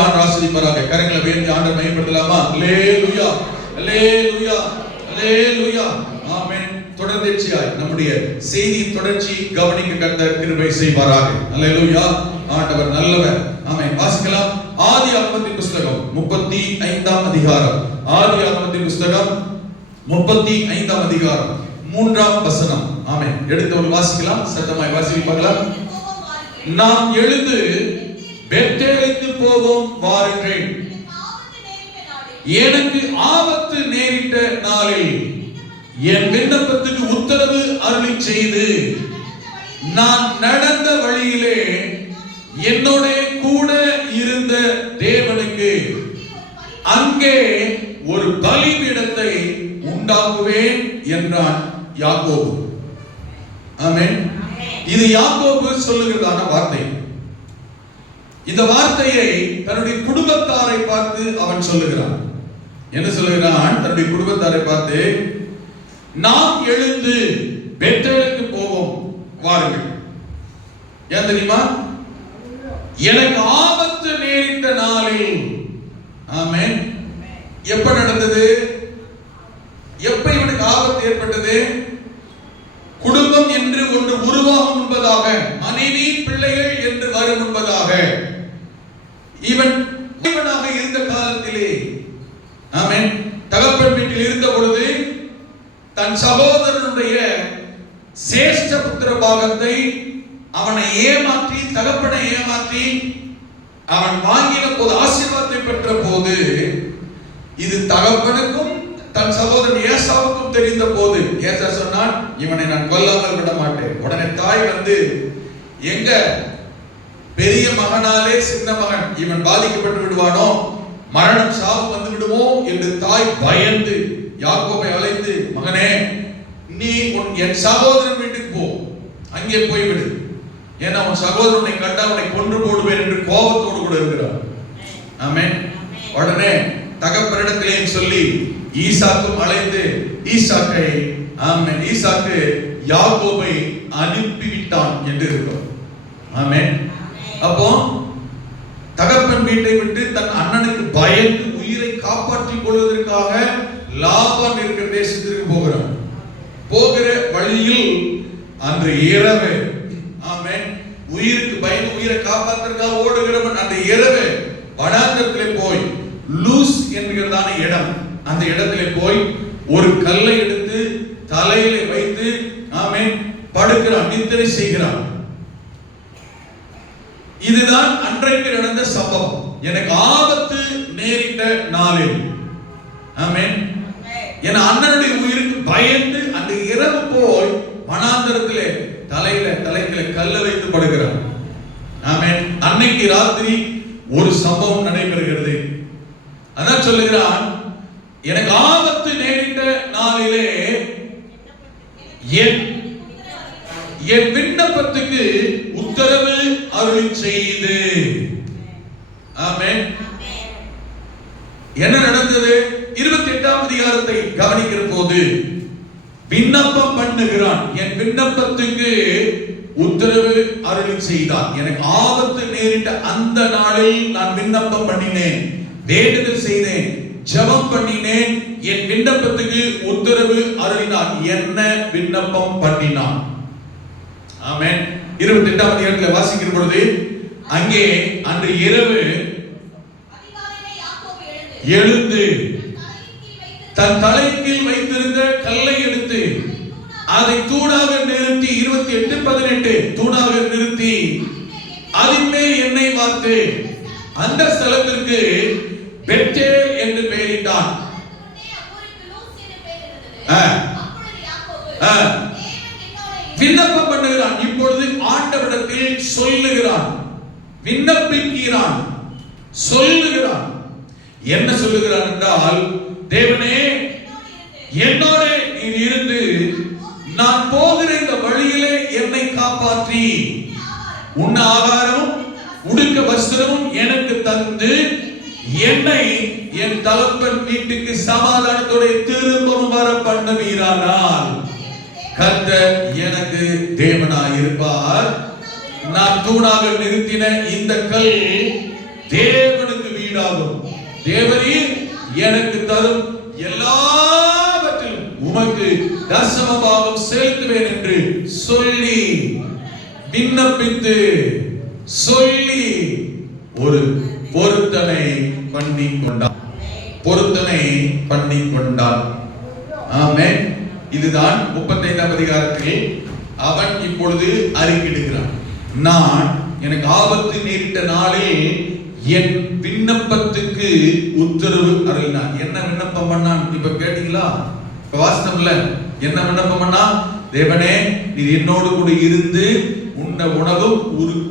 ஆசீர்வதிப்பாராக. கரங்களை உயர்த்தி ஆண்டவரை மகிமைப்படுத்தலாமா? அல்லேலூயா அல்லேலூயா அல்லேலூயா ஆமென். தொடர்ச்சியாய் நம்முடைய செய்தி தொடர்ச்சி கவனிக்க கர்த்தர் கிருபை செய்வாராக. அல்லேலூயா. ஆண்டவர் நல்லவர். ஆமென். வாசிக்கலாம். ஆதியாகமத்தின் புத்தகம் 35ஆம் அதிகாரம். ஆதியாகமத்தின் புத்தகம் 35ஆம் அதிகாரம் 3ஆம் வசனம். ஆமென். எடுத்தவர்கள் வாசிக்கலாம். சத்தமாய் வாசிப்பார்களா? நாம் எழுந்து பெத்தேலுக்கு போவோம் வாருங்கள். எனக்கு ஆபத்து நேரிட்ட நாளில் என் விண்ணப்பத்துக்கு உத்தரவு அருளி செய்து நான் நடந்த வழியிலே என்னோட கூட இருந்த தேவனுக்கு அங்கே ஒரு பலிபீடத்தை உண்டாக்குவேன் என்றான் யாக்கோபு. ஆமென். இது யாக்கோபு சொல்லுகிறதான வார்த்தை. இந்த வார்த்தையை தன்னுடைய குடும்பத்தாரை பார்த்து அவன் சொல்லுகிறான். என்ன சொல்லுகிறான்? தன்னுடைய குடும்பத்தாரை பார்த்து, நாம் எழுந்து பெத்தேலுக்கு போவோம் வாருங்கள். ஏன் தெரியுமா? எனக்கு ஆபத்து நேரிட்ட நாளில். ஆமென். எப்ப நடந்தது? எப்ப இவனுக்கு ஆபத்து ஏற்பட்டது? குடும்பம் என்று ஒன்று உருவாகும் முன்பதாக, மனைவி பிள்ளைகள் என்று வரும் முன்பதாக, இவனாக இருந்த காலத்திலே, ஆமென், தகப்பன் வீட்டில் இருந்த பொழுது தன் சகோதரனுடைய சேஷ்ட புத்திர பாகத்தை அவனை ஏமாற்றி, தகப்பனை ஏமாற்றி அவன் வாங்கின போது, ஆசீர்வாதத்தை பெற்ற போது, இது தகப்பனுக்கும் தன் சகோதரன் ஏசாவுக்கும் தெரிந்த போது ஏசா சொன்னான், இவனை நான் கொல்லாமல் விட மாட்டேன். உடனே தாய் வந்து, எங்க பெரிய மகனாலே சின்ன மகன் இவன் பாதிக்கப்பட்டு விடுவானோ, மரணம் சாவு வந்து விடுமோ என்று தாய் பயந்து யாக்கோபை அழைத்து, மகனே நீ என் சகோதரன் வீட்டுக்கு போ, அங்கே போய்விடு, ஏன்னா உன் சகோதரனை கண்டா அவனை கொன்று போடுவேன் என்று கோபத்தோடு கூட இருக்கிறார். ஆமென். உடனே தகப்பனிடத்திலே சொல்லி ஈசாக்கும் அழைத்து ஈசாக்கை, ஆமென், ஈசாக்கு யாக்கோபை அனுப்பிவிட்டான் என்று இருக்கிறோம். ஆமென். அப்போ தகப்பன் வீட்டை விட்டு தன் அண்ணனுக்கு பயந்து உயிரை காப்பாற்றிக் கொள்வதற்காக லாபான் இருக்கிற தேசத்திற்கு போகிறான். போகிற வழியில் அன்று இரவு, ஆமென், உயிருக்கு பயந்து உயிரை காப்பாற்றுவதற்காக ஓடுகிறவன் அன்று இரவு வனாந்தரத்திலே போய் லூஸ் என்கிறதான இடம், அந்த இடத்திலே போய் ஒரு கல்லை எடுத்து தலையிலே வைத்து, ஆமென், படுக்கிறான், நித்திரை செய்கிறான். இதுதான் அன்றைக்கு நடந்த சம்பவம். எனக்கு ஆபத்து நேரிட்ட நாளில், ஆமென், என் அண்ணனுடைய உயிருக்கு பயந்து அந்த இரவு போய் வனாந்தரத்திலே தலையில கல்லை வைத்து படுக்கிறான். ஆமென். அன்னைக்கு ராத்திரி ஒரு சம்பவம் நடைபெறுகிறது. அதான் சொல்லுகிறான், எனக்கு ஆபத்து நேரிட்ட நாளிலே என் விண்ணப்பத்துக்கு உத்தரவு அருளி செய்து. ஆமென். என்ன நடந்தது? 28ஆம் அதிகாரத்தை கவனிக்கிற போது விண்ணப்பம் பண்ணுகிறான். என் விண்ணப்பத்துக்கு உத்தரவு அருளி செய்தான். எனக்கு ஆபத்து நேரிட்ட அந்த நாளில் நான் விண்ணப்பம் பண்ணினேன், வேண்டுதல் செய்தேன், ஜெபம் பண்ணினேன், என் விண்ணப்பத்துக்கு உத்தரவு அருளினான். என்ன விண்ணப்பம் பண்ணினான்? ஆமென். 28ஆம் அதிகாரத்தில் வாசிக்கிற பொழுது, அங்கே அன்று இரவு எழுந்து தன் தலைக்கீழ் வைத்திருந்த கல்லை எடுத்து அதை தூணாக நிறுத்தி, 28:18 தூணாக நிறுத்தி அதின் மேல் எண்ணெய் வார்த்து அந்த ஸ்தலத்திற்கு பெத்தேல் என்று பெயரிட்டான். விண்ணப்பம் பண்ணுகிறான். இப்பொழுது ஆண்டவரிடத்தில் சொல்லுகிறான், விண்ணப்பிக்கிறான், சொல்லுகிறான். என்ன சொல்லுகிறான் என்றால், தேவனே என்னோட நீர் இருந்து நான் போகிற இந்த வழியிலே என்னை காப்பாற்றி உண்ண ஆகாரமும் உடுக்க வஸ்திரமும் எனக்கு தந்து என்னை என் தகப்பன் வீட்டுக்கு சமாதானத்தோட திரும்பவும் வர பண்ணுவீரானால் கர்த்தர் எனக்கு தேவனாய் இருப்பார். நான் தூணாக நிறுத்தின இந்த கல் தேவனுக்கு வீடாகும். தேவரீர் எனக்கு தரும் எல்லாவற்றிலும் உமக்கு தசமபாகம் செலுத்துவேன் என்று சொல்லி விண்ணப்பித்து சொல்லி ஒரு பொருத்தனை பண்ணி கொண்டார். பொருத்தனை பண்ணி கொண்டார். ஆமென். இதுதான் 35ஆம் அதிகாரத்தில் அவன் இப்பொழுது அறிக்கையிடுகிறான். நான் எனக்கு ஆபத்து நேரிட்ட நாளில் என் விண்ணப்பத்துக்கு உத்தரவு அருளினான். என்ன விண்ணப்பம் பண்ணான்? இப்ப கேட்டீங்களா? வாசனம்ல என்ன விண்ணப்பம் பண்ணா? தேவனே, நீர் என்னோடு கூட இருந்து உண்ண உணவும்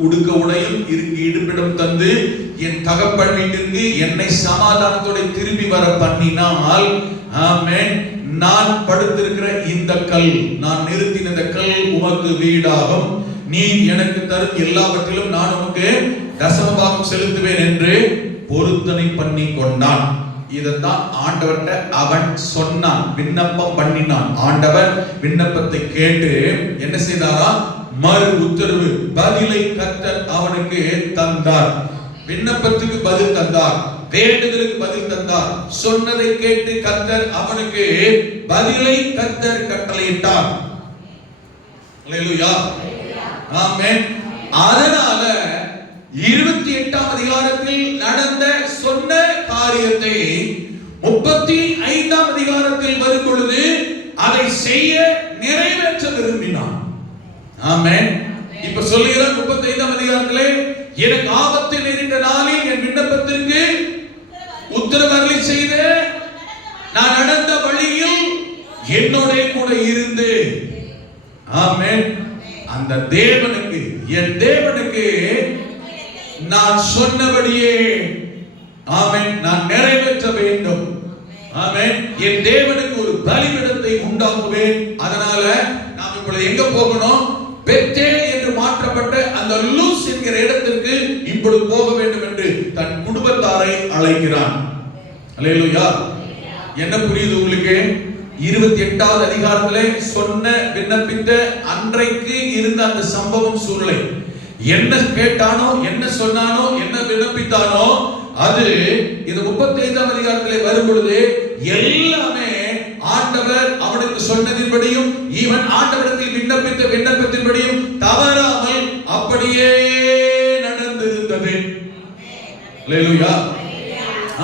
உடுக்க உடையும் இருப்பிடம் தந்து என் தகப்பன் வீட்டிற்கு என்னை சமாதானத்தோட திரும்பி வர பண்ணினால், ஆமென், நான் படுத்திருக்கிற இந்த கல், நான் நிறுத்தின இந்த கல் உமக்கு வீடாகும். நீ எனக்கு தரும் எல்லாவற்றிலும் நான் உனக்கு தசமபாகம் செலுத்துவேன் என்று பொருத்தனை பண்ணி கொண்டான். இதைத்தான் ஆண்டவர்கிட்ட அவன் சொன்னான், விண்ணப்பம் பண்ணினான். ஆண்டவர் விண்ணப்பத்தை கேட்டு என்ன செய்தாரா? மறு உத்தரவு, பதிலை கர்த்தர் அவனுக்கு தந்தார். விண்ணப்பத்துக்கு பதில் தந்தார், வேண்டுதலுக்கு பதில் தந்தார். சொன்னதை கேட்டு கர்த்தர் அவனுக்கு பதிலை கர்த்தர் கட்டளையிட்டார். அல்லேலூயா, ஆமென். அதனால 28ஆம் அதிகாரத்தில் நடந்த சொன்ன காரியத்தை 35ஆம் அதிகாரத்தில் வரும் பொழுது அதை செய்ய நிறைவேற்ற விரும்பினான். ஆமென். இப்ப சொல்லுகிறார் 35ஆம் அதிகாரத்திலே, எனக்கு ஆபத்து நேரிட்ட நாளில் என் விண்ணப்பத்திற்கு உத்தரவு அருளி செய்த, நான் நடந்த வழியில் என்னோட கூட இருந்து, ஆமென், அந்த தேவனுக்கு, என் தேவனுக்கு நான் சொன்னபடியே, ஆமென், நான் நிறைவேற்ற வேண்டும். ஆமென். என் தேவனுக்கு ஒரு பலிபீடத்தை உண்டாக்குவேன். அதனால நாம் இப்பொழுது எங்க போகணும்? பெத்தேல் என்று மாற்றப்பட்ட அந்த லூஸ் என்கிற இடத்திற்கு இப்பொழுது போக வேண்டும் என்று தன் குடும்பத்தாரை அழைக்கிறான். அல்லேலூயா. என்ன புரியுது உங்களுக்கு? 28வது அதிகாரத்திலே சொன்ன விண்ணப்பித்த அன்றைக்கு இருந்த அந்த சம்பவம் சூழ்நிலை, என்ன கேட்டானோ, என்ன சொன்னானோ, என்ன விண்ணப்பித்தானோ, அது இந்த 35ஆம் அதிகாரத்திலே வரும் பொழுது எல்லாமே ஆண்டவர் அவனுக்கு சொன்னதின்படியும், இவன் ஆண்டவரிடத்தில் விண்ணப்பித்த விண்ணப்பத்தின்படியும் தவறாமல் அப்படியே நடந்திருந்தது. அல்லேலூயா,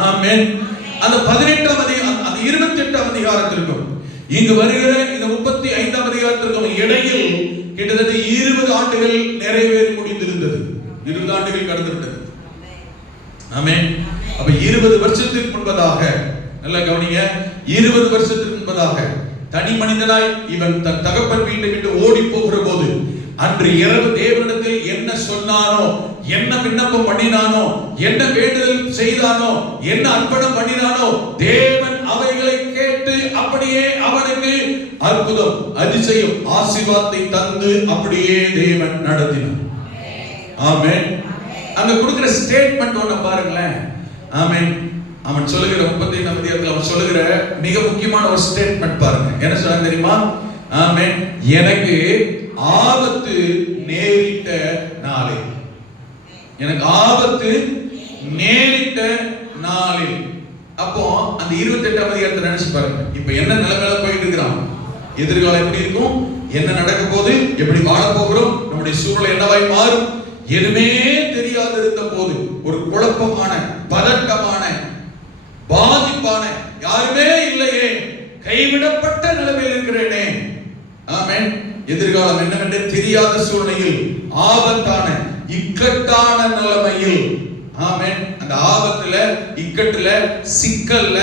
ஆமென். அந்த 18ஆம் அதிகாரம், அந்த 28ஆம் அதிகாரத்திற்கும் இங்கு வருகிற இந்த 35ஆம் அதிகாரத்திற்கும் இடையில் கிட்டத்தட்ட 20 ஆண்டுகள் நிறைவேறி முடிந்திருந்தது. 20 ஆண்டுகள் கடந்துவிட்டது. ஆமென். அப்ப 20 வருஷத்துக்கு முன்பதாக, நல்ல கவனிங்க, 20 வருஷத்துக்கு முன்பதாக தனி மனிதனாய் இவன் தன் தகப்பன் வீட்டை விட்டு ஓடி போகிற போது, அன்று இரவு தேவனிடத்தில் என்ன சொன்னானோ, என்ன விண்ணப்பம் பண்ணினானோ, என்ன வேண்டுதல் செய்தானோ, என்ன அர்ப்பணம் பண்ணினானோ, தேவன் அவைகளை கேட்டு அப்படியே அவனுக்கு அற்புதம், அதிசயம், ஆசீர்வாதத்தை தந்து அப்படியே தேவன் நடத்தினார். ஆமென். அங்க கொடுக்கிற ஸ்டேட்மெண்ட் ஒண்ணு பாருங்களேன். ஆமென். அவன் சொல்லுகிற 35ஆம் அதிகாரத்தில் அவன் சொல்லுகிற மிக முக்கியமான ஒரு ஸ்டேட்மெண்ட் பாருங்க. என்ன சொல்றான் தெரியுமா? ஆமென். எனக்கு ஆபத்து நேரிட்ட நாளில், எனக்கு ஆபத்து நேரிட்ட நாளில். அப்போ அந்த 28ஆம் அதிகாரத்தை நினைச்சு பாருங்க. இப்ப என்ன நிலைமையில போயிட்டு இருக்கிறான்? எதிர்காலம் எப்படி இருக்கும்? என்ன நடக்க போகுது? எப்படி வாழ போகிறோம்? நம்முடைய சூழ்நிலை என்னவாய் மாறும்? எதுவுமே தெரியாது இருந்த போது ஒரு குழப்பமான, பதட்டமான, பாதிப்பான, யாருமே இல்லையே, கைவிடப்பட்ட நிலைமையில் இருக்கிறேனே. ஆமென். எதிர்காலம் என்னவென்று தெரியாத சூழ்நிலையில், ஆபத்தான, இக்கட்டான நிலைமையில், ஆமென், அந்த ஆபத்துல, இக்கட்டுல, சிக்கல்ல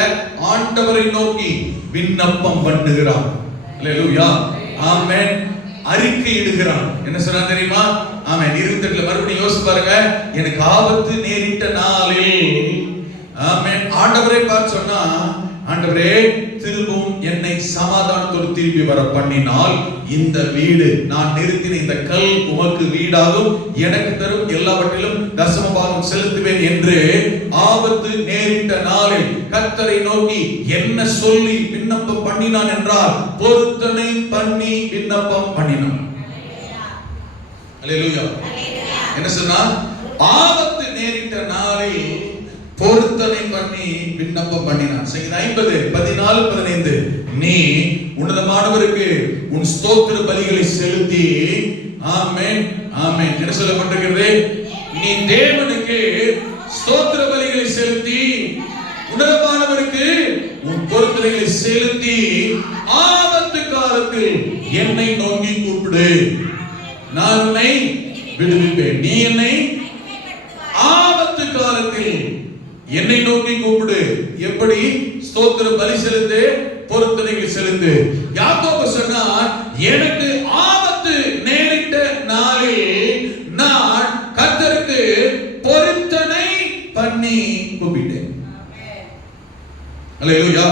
ஆண்டவரை நோக்கி விண்ணப்பம் பண்ணுகிறான். அல்லேலூயா, ஆமென். அறிக்கையிடுகிறான். என்ன சொன்னா தெரியுமா? ஆமென். 28ல மறுபடியும் யோசிச்சு பாருங்க. எனக்கு ஆபத்து நேரிட்ட நாளில், ஆமென், ஆண்டவரை பார்த்து சொன்னா, ஆண்டவரே, திரும்பவும் என்னை சமாதானத்தோடு திரும்பி வர பண்ணினால் இந்த வீடு, நான் நிறுத்தின இந்த கல் உமக்கு வீடாகும், எனக்கு தரும் எல்லாவற்றிலும் தசமபாகம் செலுத்துவேன் என்று ஆபத்து நேரிட்ட நாளில் கர்த்தரை நோக்கி என்ன சொல்லி விண்ணப்பம் பண்ணினான் என்றால், பொருத்தனை பண்ணி விண்ணப்பம் பண்ணினான். அல்லேலூயா. என்ன சொன்னா? ஆபத்து நேரிட்ட நாளில் பொருத்தனை பண்ணி விண்ணப்பம் பண்ணினான். சங்கீதம் 50:14-15 நீ உன்னதமானவருக்கு உன் ஸ்தோத்திர பலிகளை செலுத்தி, ஆமென் ஆமென், என்ன சொல்லப்பட்டிருக்கிறது? நீ தேவனுக்கு ஸ்தோத்திர பலிகளை செலுத்தி, உன்னதமானவருக்கு உன் பொருத்தனைகளை செலுத்தி, ஆபத்து காலத்தில் என்னை நோக்கி கூப்பிடு, நான் உன்னை விடுவிப்பேன். நீ என்னை ஆபத்து காலத்தில் என்னை நோக்கி கூப்பிடு. எப்படி? ஸ்தோத்திர பலி செலுத்து, பொருத்தனைகள் செலுத்து. யாக்கோபு சொன்னார், எனக்கு ஆபத்து நேரிட்ட நாளில் நான் கர்த்தருக்கு பொருத்தனை பண்ணி கூப்பிட்டேன். அல்லேலூயா.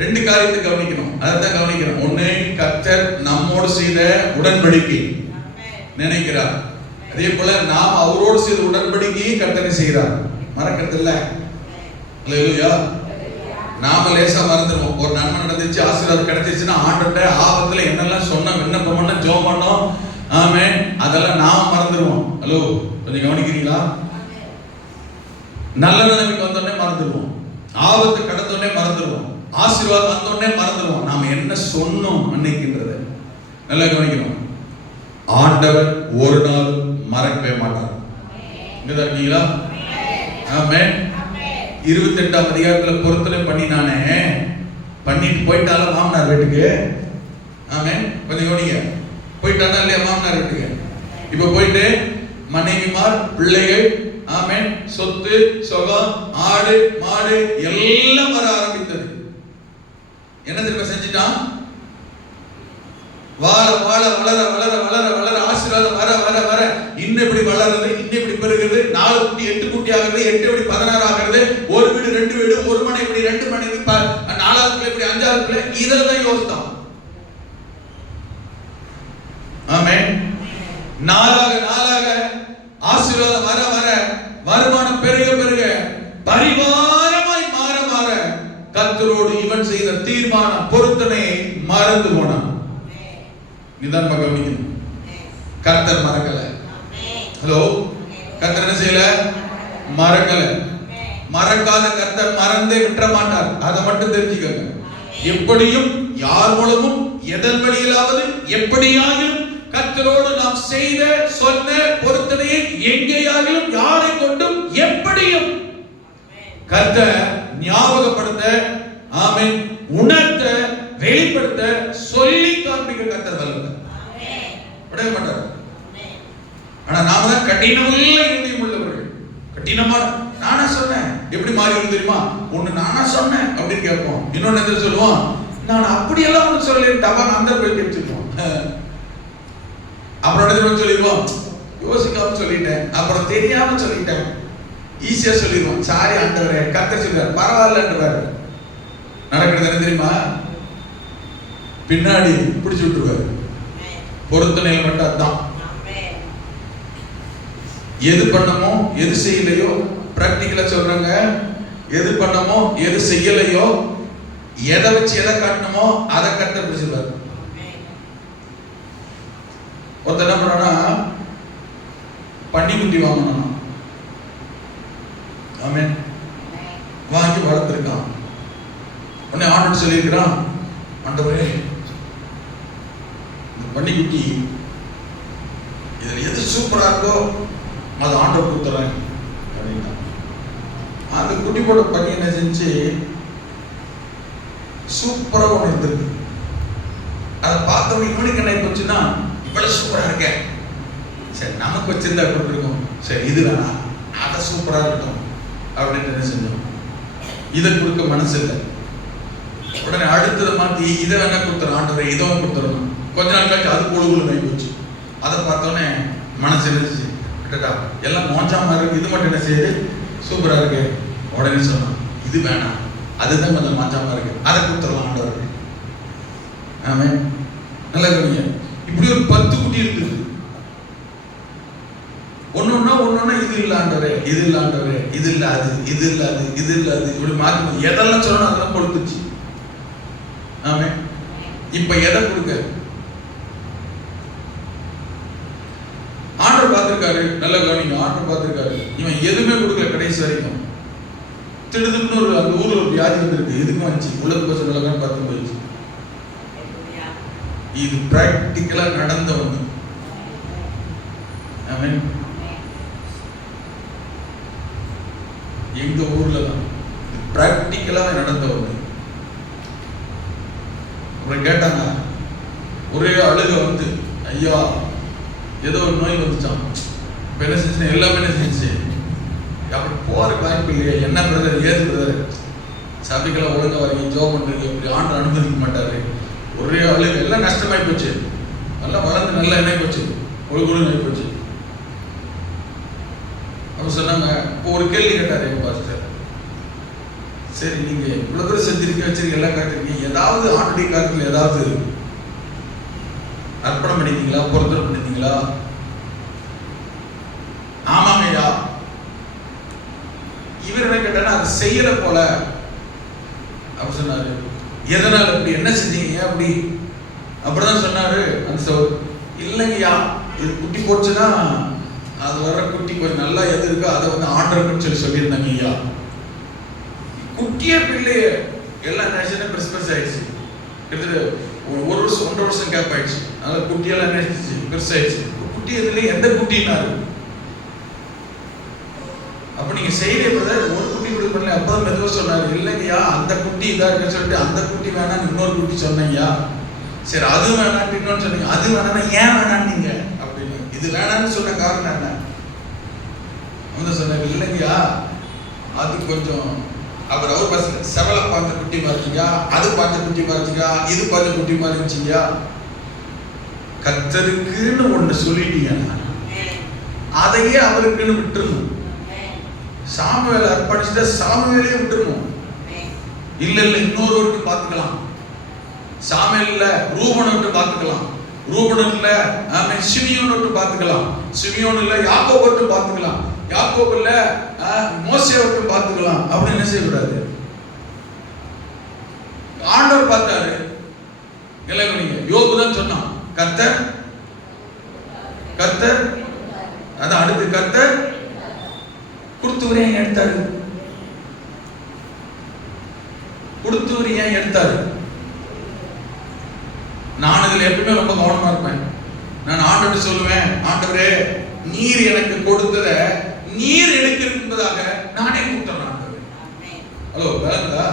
ரெண்டு காரியத்தை கவனிக்கணும். அதான் கவனிக்கணும். ஒண்ணு, கர்த்தர் நம்மோடு செய்த உடன்படிக்கை நினைக்கிறார். அதே போல நாம் அவரோடு செய்த உடன்படிக்கையை கர்த்தர் செய்கிறார். மறக்கிறது இல்ல. அல்லேலூயா. நாம லேசா மறந்துடுவோம். ஒரு நன்மை நடந்துச்சு, ஆசீர்வாதம் கிடைச்சிச்சுன்னா ஆண்டவர்ட்ட ஆபத்துல என்னெல்லாம் சொன்னோம், விண்ணப்பம் பண்ணோம், ஜெபம் பண்ணோம், ஆமென், அதெல்லாம் நாம மறந்துடுவோம். ஹலோ, கொஞ்சம் கவனிக்கிறீங்களா? நல்ல நிலைமைக்கு வந்தோடனே மறந்துடுவோம், ஆபத்து கடந்தோடனே மறந்துடுவோம், ஆசீர்வாதம் வந்தோடனே மறந்துடுவோம் நாம என்ன சொன்னோம் அன்னைக்குன்றத. நல்லா கவனிக்கணும். ஆண்டவர் ஒரு நாள் மறக்கவே மாட்டார். இங்க இருக்கீங்களா? ஆமென். 28ஆம் அதிகாரத்துல பொருத்தனை பண்ணினானே, பண்ணிட்டு போயிட்டாலும் மாமனார் வீட்டுக்கு. ஆமென். கொஞ்சம் கவனிங்க. போயிட்டானா இல்லையா மாமனார் வீட்டுக்கு? இப்ப போயிட்டு மனைவிமார், பிள்ளைகள், ஆமென், சொத்து சொகம், ஆடு மாடு எல்லாம் வர ஆரம்பித்தது. என்ன திரும்ப செஞ்சிட்டான்? வாழ வாழ வளர வளர வளர வளர ஆசீர்வாதம் வர வர வர இன்னும் இப்படி வளருது, இன்னும் இப்படி பெருகுது. 4 குட்டி 8 குட்டி ஆகுது, 8 இப்படி 16 ஆகுது. ஒரு வீடு 2 வீடு, ஒரு மனை இப்படி 2 மனை, 4வது பிள்ளை இப்படி 5வது பிள்ளை. இதெல்லாம் யோசித்தான். ஆமென். நாளாக நாளாக ஆசீர்வாதம் வர வர, வருமானம் பெருக பெருக, பரிவாரமாய் மாற மாற கர்த்தரோடு இவன் செய்த தீர்மானம் பொருத்தனை மறந்து போனான். இதான் கவனிக்கணும். கர்த்தர் மறக்கல. ஹலோ, கர்த்தர் என்ன செய்யல? மறக்கல. மறக்காத கர்த்தர் மறந்தே விட்டுற மாட்டார். அதை மட்டும் தெரிஞ்சுக்கோங்க. எப்படியும் யார் மூலமும் எதன் வழியிலாவது எப்படியாகிலும் கர்த்தரோடு நாம் செய்த சொன்ன பொருத்தனையை எங்கேயாகிலும் யாரை கொண்டும் எப்படியும் கர்த்தர் ஞாபகப்படுத்த, ஆமென், உணர்த்த, வெளிப்படுத்த, சொல்லி காண்பிக்க கர்த்தர் வல்லவர். விடவே மாட்டார். ஆனா நாம தான் கடினமுள்ள இருதயம் உள்ளவர்கள். கடினமான, நானா சொன்னேன், எப்படி மாறி வரும் தெரியுமா? ஒண்ணு நானா சொன்னேன் அப்படின்னு கேட்போம், இன்னொன்னு என்ன சொல்லுவோம், நான் அப்படியெல்லாம் ஒண்ணு சொல்லேன், டபான் அந்த போய் கேட்டுருப்போம். அப்புறம் என்ன சொல்லிடுவோம், யோசிக்காம சொல்லிட்டேன், அப்புறம் தெரியாம சொல்லிட்டேன். ஈஸியா சொல்லிடுவோம், சாரி ஆண்டவரே, கர்த்தர் சொல்றார், பரவாயில்லன்றாரு. நடக்கிறது என்ன தெரியுமா? பின்னாடி பிடிச்சு விட்டுருவாரு. பொருத்தனையில மட்டும் அதான். எது பண்ணமோ எது செய்யலையோ, பிராக்டிகலா சொல்றாங்க, எது பண்ணமோ எது செய்யலையோ, எதை வச்சு எதை காட்டணுமோ அதை கர்த்தர் பிடிச்சிருவாரு. ஒருத்தர் என்ன பண்ணா, பன்னிக்குட்டி வாங்கணும், ஆமென், வாங்கி வளர்த்திருக்கான். உடனே ஆண்டவர் சொல்லியிருக்கிறான், ஆண்டவரே இந்த பன்னிக்குட்டி இதுல எது சூப்பரா இருக்கோ அது ஆண்டவர் கொடுத்துறேன் அப்படின்னா, அந்த குட்டி போட பண்ணி என்ன செஞ்சு சூப்பரா ஒன்று இருந்திருக்கு. அதை பார்த்தவங்க இவனுக்கு என்ன போச்சுன்னா, இவ்வளவு சூப்பரா இருக்க, சரி நமக்கு வச்சிருந்தா கொடுத்துருக்கோம், சரி இது வேணா, அதை சூப்பரா இருக்கட்டும் அப்படின்னு என்ன செஞ்சோம், இதை கொடுக்க மனசு இல்லை. உடனே அடுத்ததை மாத்தி இதை வேணா கொடுத்துறோம், ஆண்டவரை இதவும் கொடுத்துடணும். கொஞ்ச நாள் கழிச்சு அது கொழுகுல நோய் போச்சு. அதை பார்த்தோன்னே மனசு இருந்துச்சு, எல்லாம் மோசமா இருக்கு, இது மட்டும் என்ன செய்யுது, சூப்பரா இருக்கு. உடனே சொன்னான், இது வேணாம், அதுதான் கொஞ்சம் மோசமா இருக்கு, அதை கொடுத்துடலாம் ஆண்டவருக்கு. ஆமென். நல்லா கவனிங்க. இப்படி ஒரு 10 குட்டி இருக்குது. ஒன்னொன்னா இது இல்ல ஆண்டவரே, இது இல்ல ஆண்டவரே, இது இல்ல அது, இது இல்ல அது, இது இல்ல அது, இப்படி மாத்தி எதெல்லாம் சொல்லணும் அதெல்லாம் கொடுத்துச்சு. ஆமென். இப்ப எதை கொடுக்க ஆண்டவர் பார்த்திருக்காரு. நல்ல கவனிங்க, ஆண்டவர் பார்த்திருக்காரு. இவன் எதுவுமே கொடுக்கல, கடைசி வரைக்கும். திடுதுன்னு ஒரு அந்த ஊர்ல ஒரு வியாதி வந்திருக்கு. எதுக்கு வந்துச்சு? உள்ளது போச்சு நல்லதான் பார்த்து போயிடுச்சு. இது பிராக்டிக்கலா நடந்த ஒண்ணு. ஆமென். எங்க ஊர்ல தான் பிராக்டிக்கலா நடந்த ஒண்ணு. அப்புறம் கேட்டாங்க, ஒரே அழுக வந்து, ஐயா ஏதோ ஒரு நோய் வந்துச்சான். இப்போ என்ன செஞ்சு எல்லாமே என்ன செஞ்சு அப்படி போற வாய்ப்பு இல்லையா? என்ன பிரதர், ஏது பிரதர், சபைக்கெல்லாம் ஒழுங்கா வரீங்க, ஜோம் பண்றீங்க, இப்படி ஆண்டு அனுமதிக்க மாட்டாரு. ஒரே அழுக, எல்லாம் நஷ்டமாயி போச்சு. நல்லா வளர்ந்து நல்லா என்ன போச்சு, ஒழுங்குன்னு ஆகி போச்சு. அப்ப சொன்னாங்க, இப்போ ஒரு கேள்வி கேட்டாரு எங்க பாஸ்டர். சரி, நீங்க இவ்வளவு தூரம் செஞ்சிருக்க, வச்சிருக்க, எல்லாம் காட்டிருக்கீங்க, ஏதாவது ஆண்டுடைய காலத்துல ஏதாவது அர்ப்பணம் பண்ணிட்டீங்களா, பொருத்தம் பண்ணிட்டீங்களா? ஆமாங்க ஐயா. இவர் என்ன கேட்டானா, அது செய்யற போல அப்ப சொன்னாரு. எதனால அப்படி, என்ன செஞ்சீங்க அப்படி? அப்படிதான் சொன்னாரு அந்த சோர். இல்லைங்கய்யா, இது குட்டி போச்சுன்னா அது வர்ற குட்டி கொஞ்சம் நல்லா எது இருக்கோ அதை வந்து ஆண்டர்னு சொல்லியிருந்தாங்க ஐயா. குட்டியே பிள்ளைய எல்லாம் நேஷனே பெருசு ஆயிடுச்சு. கிட்டத்தட்ட ஒரு வருஷம் 1.5 வருஷம் கேப் ஆயிடுச்சு. அதனால குட்டியெல்லாம் நேசிச்சு பெருசாயிடுச்சு. குட்டி எதுல எந்த குட்டினாரு? அப்ப நீங்க செய்யற பிரதர், ஒரு குட்டி கூட பண்ணல. அப்பதான் மெதுவா சொன்னாரு, இல்லைங்கய்யா அந்த குட்டி இதா இருக்குன்னு சொல்லிட்டு அந்த குட்டி வேணாம் இன்னொரு குட்டி சொன்னீங்கயா. சரி, அது வேணான்னு இன்னொன்னு சொன்னீங்க. அது வேணாம்னா ஏன் வேணான்னீங்க அப்படின்னு. இது வேணான்னு சொன்ன காரணம் என்ன? வந்து சொன்னாங்க, இல்லைங்கய்யா அது கொஞ்சம் அவர் பசங்க செவலை பார்த்த குட்டி மாறிச்சிங்க, அது பார்த்த குட்டி மாறிச்சிங்க, இது பார்த்த குட்டி மாறிச்சிங்க. கர்த்தருக்குன்னு ஒண்ணு சொல்லிட்டீங்கன்னா அதையே அவருக்குன்னு விட்டுருணும். சாமுவேலை அர்ப்பணிச்சுட்டா சாமுவேலையே விட்டுருணும். இல்ல இன்னொருவருக்கு பார்த்துக்கலாம். சாமுவேல்ல ரூபனை விட்டு பார்த்துக்கலாம், ரூபனில் சிமியோன் விட்டு பார்த்துக்கலாம், சிமியோன்ல யாக்கோபு விட்டு பார்த்துக்கலாம், யாக்கோபுல மோசே விட்டு பார்த்துக்கலாம். அப்படின்னு என்ன செய்யக்கூடாது? ஆண்டவர் பார்த்தாரு. இல்லைங்க, யோபு தான் சொன்னான், கர்த்தர் கர்த்தர் அதான் அடுத்து கர்த்தர் கொடுத்தவரே எடுத்தாரு, கொடுத்தவரே எடுத்தாரு. நான் இதுல எப்பவுமே ரொம்ப கவனமா இருப்பேன். நான் ஆண்டவர்கிட்ட சொல்லுவேன், ஆண்டவரே நீர் எனக்கு கொடுத்தத நீர் எடுக்க என்பதாக நானே கொடுத்துறேன். ஹலோ, வேறா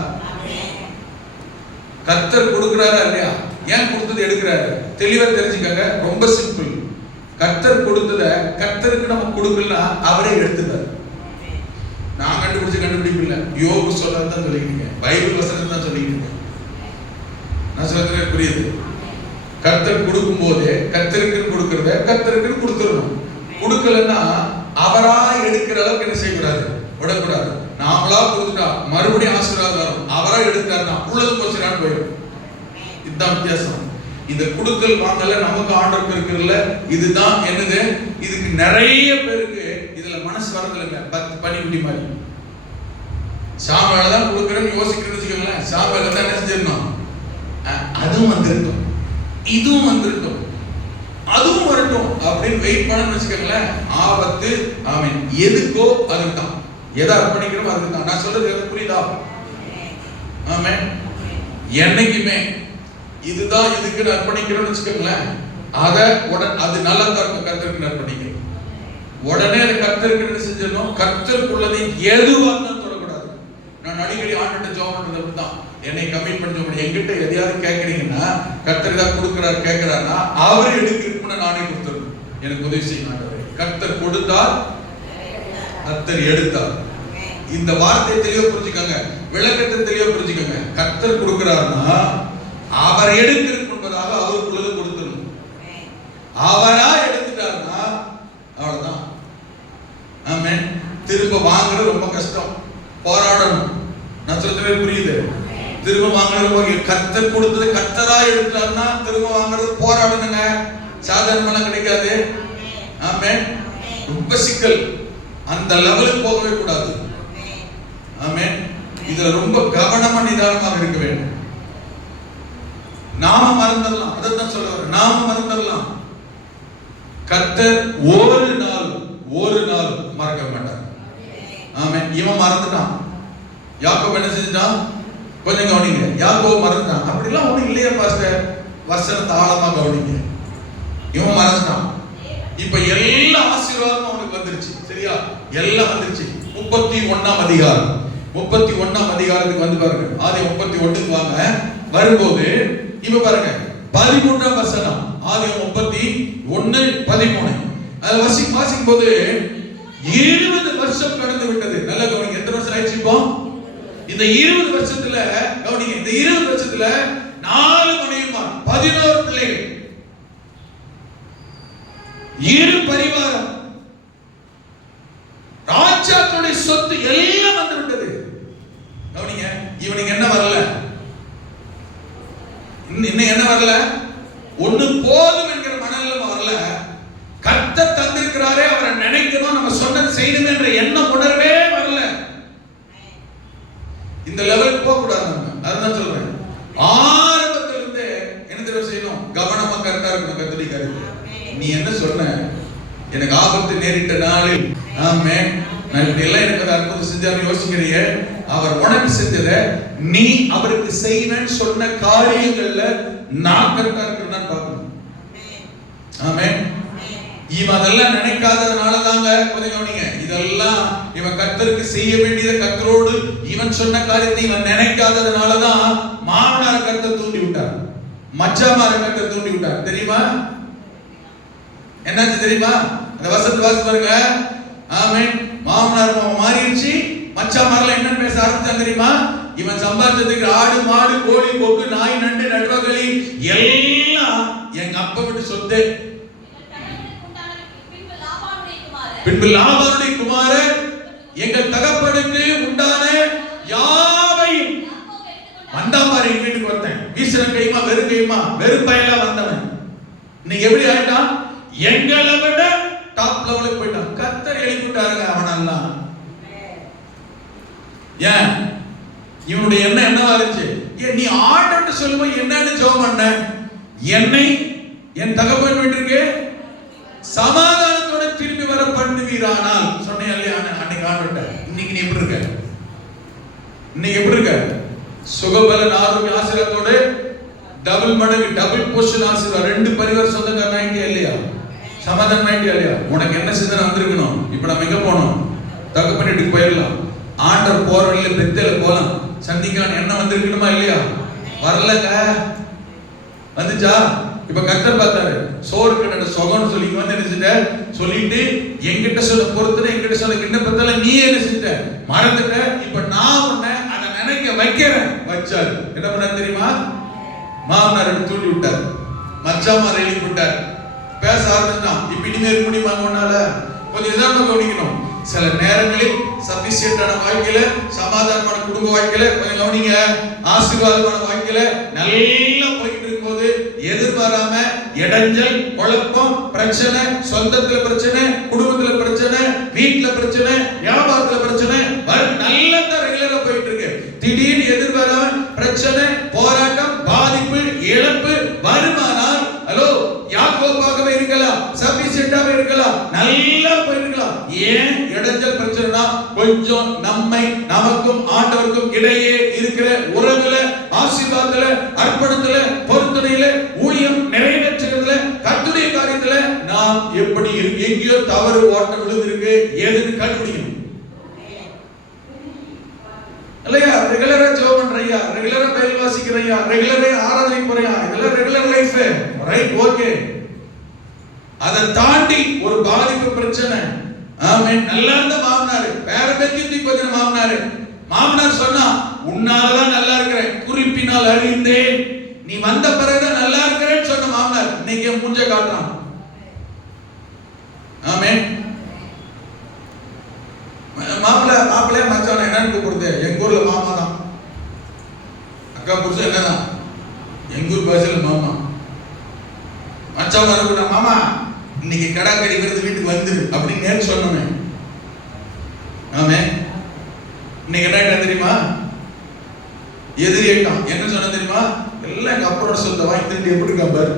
கர்த்தர் கொடுக்கிறாரா இல்லையா? ஏன் கொடுத்தது எடுக்கிறாரு? தெளிவா தெரிஞ்சுக்கங்க. ரொம்ப சிம்பிள். கர்த்தர் கொடுத்தத கர்த்தருக்கு நம்ம கொடுக்கலன்னா அவரே எடுத்துட்டாரு. நான் கண்டுபிடிக்கல. யோபு சொல்றதுதான் சொல்லிக்கிட்டீங்க, பைபிள் வசனம் தான் சொல்லிக்கிட்டீங்க. நான் சொல்றது புரியுது? கர்த்தர் கொடுக்கும் போதே கர்த்தருக்கு கொடுக்கறத கர்த்தருக்கு கொடுத்துடணும். கொடுக்கலன்னா அவரா எடுக்கிற அளவுக்கு என்ன செய்யக்கூடாது, விடக்கூடாது. நாமளா கொடுத்துட்டா மறுபடியும் ஆசீர்வாதம் வரும். அவரா எடுத்தாருன்னா உள்ளது போச்சுடான்னு போயிடும். இதுதான் வித்தியாசம். இந்த கொடுக்கல் வாங்கல நமக்கு ஆண்டருக்கு இருக்குல்ல, இதுதான் என்னது. இதுக்கு நிறைய பேருக்கு இதுல மனசு வரது இல்ல. 10 பனிக்குட்டி மாதிரி சாம்பால தான் கொடுக்குறேன்னு யோசிக்கிறது வச்சுக்கோங்களேன். சாம்பால தான் என்ன செஞ்சிடணும், அதுவும் வந்திருக்கும், இதுவும் வந்திருக்கும், அதுவும் வரட்டும் அப்படின்னு வெயிட் பண்ணணும்னு வச்சுக்கோங்களேன். ஆபத்து. ஆமென். எதுக்கோ அதுதான், எதை அர்ப்பணிக்கிறோம் அதுதான். நான் சொல்றது எது புரியுதா? ஆமென். என்னைக்குமே இதுதான் இதுக்கு அர்ப்பணிக்கிறோம்னு வச்சுக்கோங்களேன். அதை அது நல்லா தான் இருக்கும். கர்த்தருக்கு அர்ப்பணிக்கிறோம் உடனே அதை கர்த்தருக்கு செஞ்சிடணும். கர்த்தருக்குள்ளதை எதுவாக இருந்தாலும் தொடக்கூடாது. நான் அடிக்கடி ஆண்டுகிட்ட ஜெபம் பண்றது அப்படிதான். என்னை கமிட் பண்ண முடியும். என்கிட்ட எதையாவது கேட்கறீங்கன்னா கர்த்தர் தான் கொடுக்கிறார் கேட்கிறாருன்னா அவர் எடுக்கிறதுக்கு நானே கொடுத்துருக்கேன். எனக்கு உதவி செய்யணும். கர்த்தர் கொடுத்தார், கர்த்தர் எடுத்தார். இந்த வார்த்தையை தெளிவா புரிஞ்சுக்கோங்க, விளக்கத்தை தெளிவா புரிஞ்சுக்கோங்க. கர்த்தர் கொடுக்கிறாருன்னா அவர் எடுக்கிறதுக்கு முன்பதாக அவருக்குள்ளது கொடுத்துடணும். அவரா எடுத்துட்டாருன்னா அவ்வளவுதான். ஆமென். திரும்ப வாங்குறது ரொம்ப கஷ்டம், போராடணும். நான் சொல்றது புரியுது? திரும்ப வாங்குறது கர்த்தர் கொடுத்தது கர்த்தரா எடுத்தாருன்னா திரும்ப வாங்குறது போராடணுங்க. சாதாரணமா கிடைக்காது. ஆமென். ரொம்ப சிக்கல். அந்த லெவலுக்கு போகவே கூடாது. ஆமென். இதுல ரொம்ப கவனமா நிதானமாக இருக்க வேண்டும். நாம மறந்துடலாம். அதான் சொல்ல வர, நாம மறந்துடலாம். கர்த்தர் ஒரு நாள் மறக்க மாட்டார். ஆமென். இவன் மறந்துட்டான். யாக்கோபு என்ன செஞ்சுட்டான்? கொஞ்சம் கவனிங்க. யாக்கோபு மறந்துட்டான். அப்படிலாம் ஒண்ணும் இல்லையா பாஸ்டர்? வசனத்தை ஆழமா கவனிங்க. இவன் மறந்துட்டான். இப்ப எல்லா ஆசீர்வாதமும் அவனுக்கு வந்துருச்சு. சரியா? எல்லாம் வந்துருச்சு. 31ஆம் அதிகாரம் 31ஆம் அதிகாரத்துக்கு வந்து பாருங்க. ஆதி 31க்கு வாங்க. வரும்போது இப்ப பாருங்க 13ஆம் வசனம். ஆதி 31:13. அதை வாசிக்கும் போது 20 வருஷம் கடந்து விட்டது. நல்லா கவனிங்க. எத்தனை வருஷம் ஆயிடுச்சு இப்போ? இந்த 20 வருஷத்துல கவனிங்க. இந்த 20 வருஷத்துல 4 மனைவிமார், 11 பிள்ளைகள், 7 பரிவாரம், ராஜாக்களுடைய சொத்து எல்லாம் வந்து விட்டது. கவனிங்க. இவனுக்கு என்ன வரல? இன்னும் என்ன வரல? ஒண்ணு போதும் என்கிற மனநிலை வரல. கர்த்தர் தந்திருக்கிறாரே, அவரை நினைக்கணும், நம்ம சொன்னது செய்யணும் என்ற எண்ணம் உணர்வே வரல. இந்த லெவலுக்கு போக கூடாது. அதுதான் சொல்றேன். ஆரம்பத்துல இருந்து என்ன தெரியும் செய்யணும்? கவனமா கரெக்டா இருக்கணும். கர்த்தருடைய காரியத்துல நீ என்ன சொன்ன? எனக்கு ஆபத்து நேரிட்ட நாளில் ஆமென் நான் இப்படி எல்லாம் எனக்கு அற்புதம் செஞ்சாரு யோசிக்கிறீங்க. அவர் உனக்கு செஞ்சதை நீ அவருக்கு செய்வேன்னு சொன்ன காரியங்கள்ல நான் கரெக்டா இருக்கிறேன்னு பார்க்கணும். ஆமென். இவன் அதெல்லாம் நினைக்காததுனால தாங்க. கொஞ்சம் கவனிங்க. இதெல்லாம் இவன் கர்த்தருக்கு செய்ய வேண்டியதை கர்த்தரோடு இவன் சொன்ன காரியத்தை இவன் நினைக்காததுனால தான் மாமனார கர்த்தர் தூண்டி விட்டார், மச்சாமார கர்த்தர் தூண்டி விட்டார். தெரியுமா என்னாச்சு? தெரியுமா? அந்த வசனத்தை வாசி பாருங்க. ஆமென். மாமனார் மாறிடுச்சு. மச்சாமார்ல என்ன பேச ஆரம்பிச்சாங்க தெரியுமா? இவன் சம்பாதிச்சதுக்கு ஆடு மாடு கோழி கொக்கு நாய் நண்டு நடுவகளி எல்லாம் எங்க அப்பா விட்டு சொத்து. பின்பு லாபானுடைய குமாரர் எங்கள் தகப்பனுக்கு உண்டான யாவையும் வந்தாமாரி வீட்டுக்கு வந்தேன். வீசுற கைமா வெறும் கைமா வெறும் பயலா வந்தவன் இன்னைக்கு எப்படி ஆயிட்டான்? எங்களை விட டாப் லெவலுக்கு போயிட்டான். கர்த்தர் எழுப்பிட்டாருங்க அவனெல்லாம். ஏன்? இவனுடைய எண்ணம் என்னவா இருந்துச்சு? நீ ஆண்டவர்ட்ட சொல்லும்போது என்னன்னு ஜெபம் பண்ண? என்னை என் தகப்பன் வீட்டிற்கு சமாதானத்தோட திரும்பி வர பண்ணுவீரானால் சொன்னேன் இல்லையா அன்னைக்கு ஆண்டவர்ட்ட. இன்னைக்கு நீ எப்படி இருக்க? இன்னைக்கு எப்படி இருக்க? சுகபலன் ஆரோக்கிய ஆசீர்வாதத்தோட டபுள் மடங்கு டபுள் போர்ஷன் ஆசீர்வாதம். 2 பரிவார சொந்தக்காரன் ஆயிட்டியா இல்லையா? சமாதானம் ஆயிட்டியா இல்லையா? உனக்கு என்ன சிந்தனை வந்திருக்கணும்? இப்ப நம்ம எங்க போனோம்? தகப்பன் வீட்டுக்கு போயிடலாம். ஆண்டவர் போற வழியில பெத்தேல போலாம். சந்திக்கான எண்ணம் வந்திருக்கணுமா இல்லையா? வரலங்க. வந்துச்சா? இப்ப கர்த்தர் பார்த்தாரு. சோறுக்கு நட சொகம்னு சொல்லி வந்து என்ன செஞ்ச? சொல்லிட்டு என்கிட்ட சொல்ல பொறுத்தன என்கிட்ட சொல்ல கிட்ட பத்தல நீ என்ன செஞ்ச? மறந்துட்ட. இப்ப நான் உன்னை அதை நினைக்க வைக்கிறேன். வச்சாரு. என்ன பண்ண தெரியுமா? மாமனார் தூண்டி விட்டார், மச்சாமார் எழுப்பி விட்டார். பேச ஆரம்பிச்சான். இப்ப இனிமே இருக்க முடியுமா? உன்னால கொஞ்சம் நிதானமா கவனிக்கணும். சில நேரங்களில் சபிஷியன்டான வாழ்க்கையில, சமாதானமான குடும்ப வாழ்க்கையில கொஞ்சம் கவனிங்க. ஆசீர்வாதமான வாழ்க்கையில நல்லா போயிட்டு இருக்கும்போது எதிர்பாராம இடைஞ்சல், குழப்பம், பிரச்சனை, சொந்தத்துல பிரச்சனை, குடும்பத்துல பிரச்சனை, வீட்டுல பிரச்சனை, வியாபாரத்துல பிரச்சனை, நல்லா தான் ரெகுலரா போயிட்டு இருக்கு. திடீர்னு எதிர்பாராம பிரச்சனை, போராட்டம், பாதிப்பு, இழப்பு வருமானால் ஹலோ யாக்கோபாகவே இருக்கலாம், சபிஷியன்டாவே இருக்கலாம், நல்லா போயிருக்கலாம். ஏன் இடைஞ்சல் பிரச்சனைனா கொஞ்சம் நம்மை நமக்கும் ஆண்டவருக்கும் இடையே இருக்கிற உறவுல, ஆசீர்வாதத்துல, அர்ப்பணத்துல, பொருத்தனையில, ஊழியம் நிறைவேற்றுறதுல, கர்த்தருடைய காரியத்துல நாம் எப்படி எங்கேயோ தவறு ஓட்டம் விழுந்திருக்கு ஏதுன்னு கண்டுபிடிக்கணும் இல்லையா? ரெகுலரா ஜெபம் பண்றியா, ரெகுலரா பைபிள் வாசிக்கிறியா, ரெகுலரா ஆராதனை போறியா, இதெல்லாம் ரெகுலர் லைஃப். Right, okay. அதை தாண்டி ஒரு பாதிப்பு பிரச்சனை. ஆமென். நல்லா இருந்த மாமனார் வேற பெத்தி கொஞ்சம் மாமனார் சொன்னா உன்னாலதான் நல்லா இருக்கிறேன், குறிப்பினால் அறிந்தேன், நீ வந்த பிறகுதான் நல்லா இருக்கிறேன்னு சொன்ன மாமனார் இன்னைக்கு மூஞ்ச காட்டுறான். ஆமென். மாப்பிள்ளைய மச்சான என்னன்னு கூப்பிடுது? எங்க ஊர்ல மாமா தான். அக்கா புருஷன் என்னதான் எங்க ஊர் பாஷையில மாமா. மச்சான் வரக்கூட மாமா இன்னைக்கு கடா கடிக்கிறது வீட்டுக்கு வந்துரு அப்படின்னு சொன்னோமே. ஆமே. இன்னைக்கு என்ன தெரியுமா? எதிரிட்டான். என்ன சொன்ன தெரியுமா? எல்லாம் எங்க அப்பாவோட சொந்த வாங்கி திரும்பி எப்படி இருக்கா பாரு.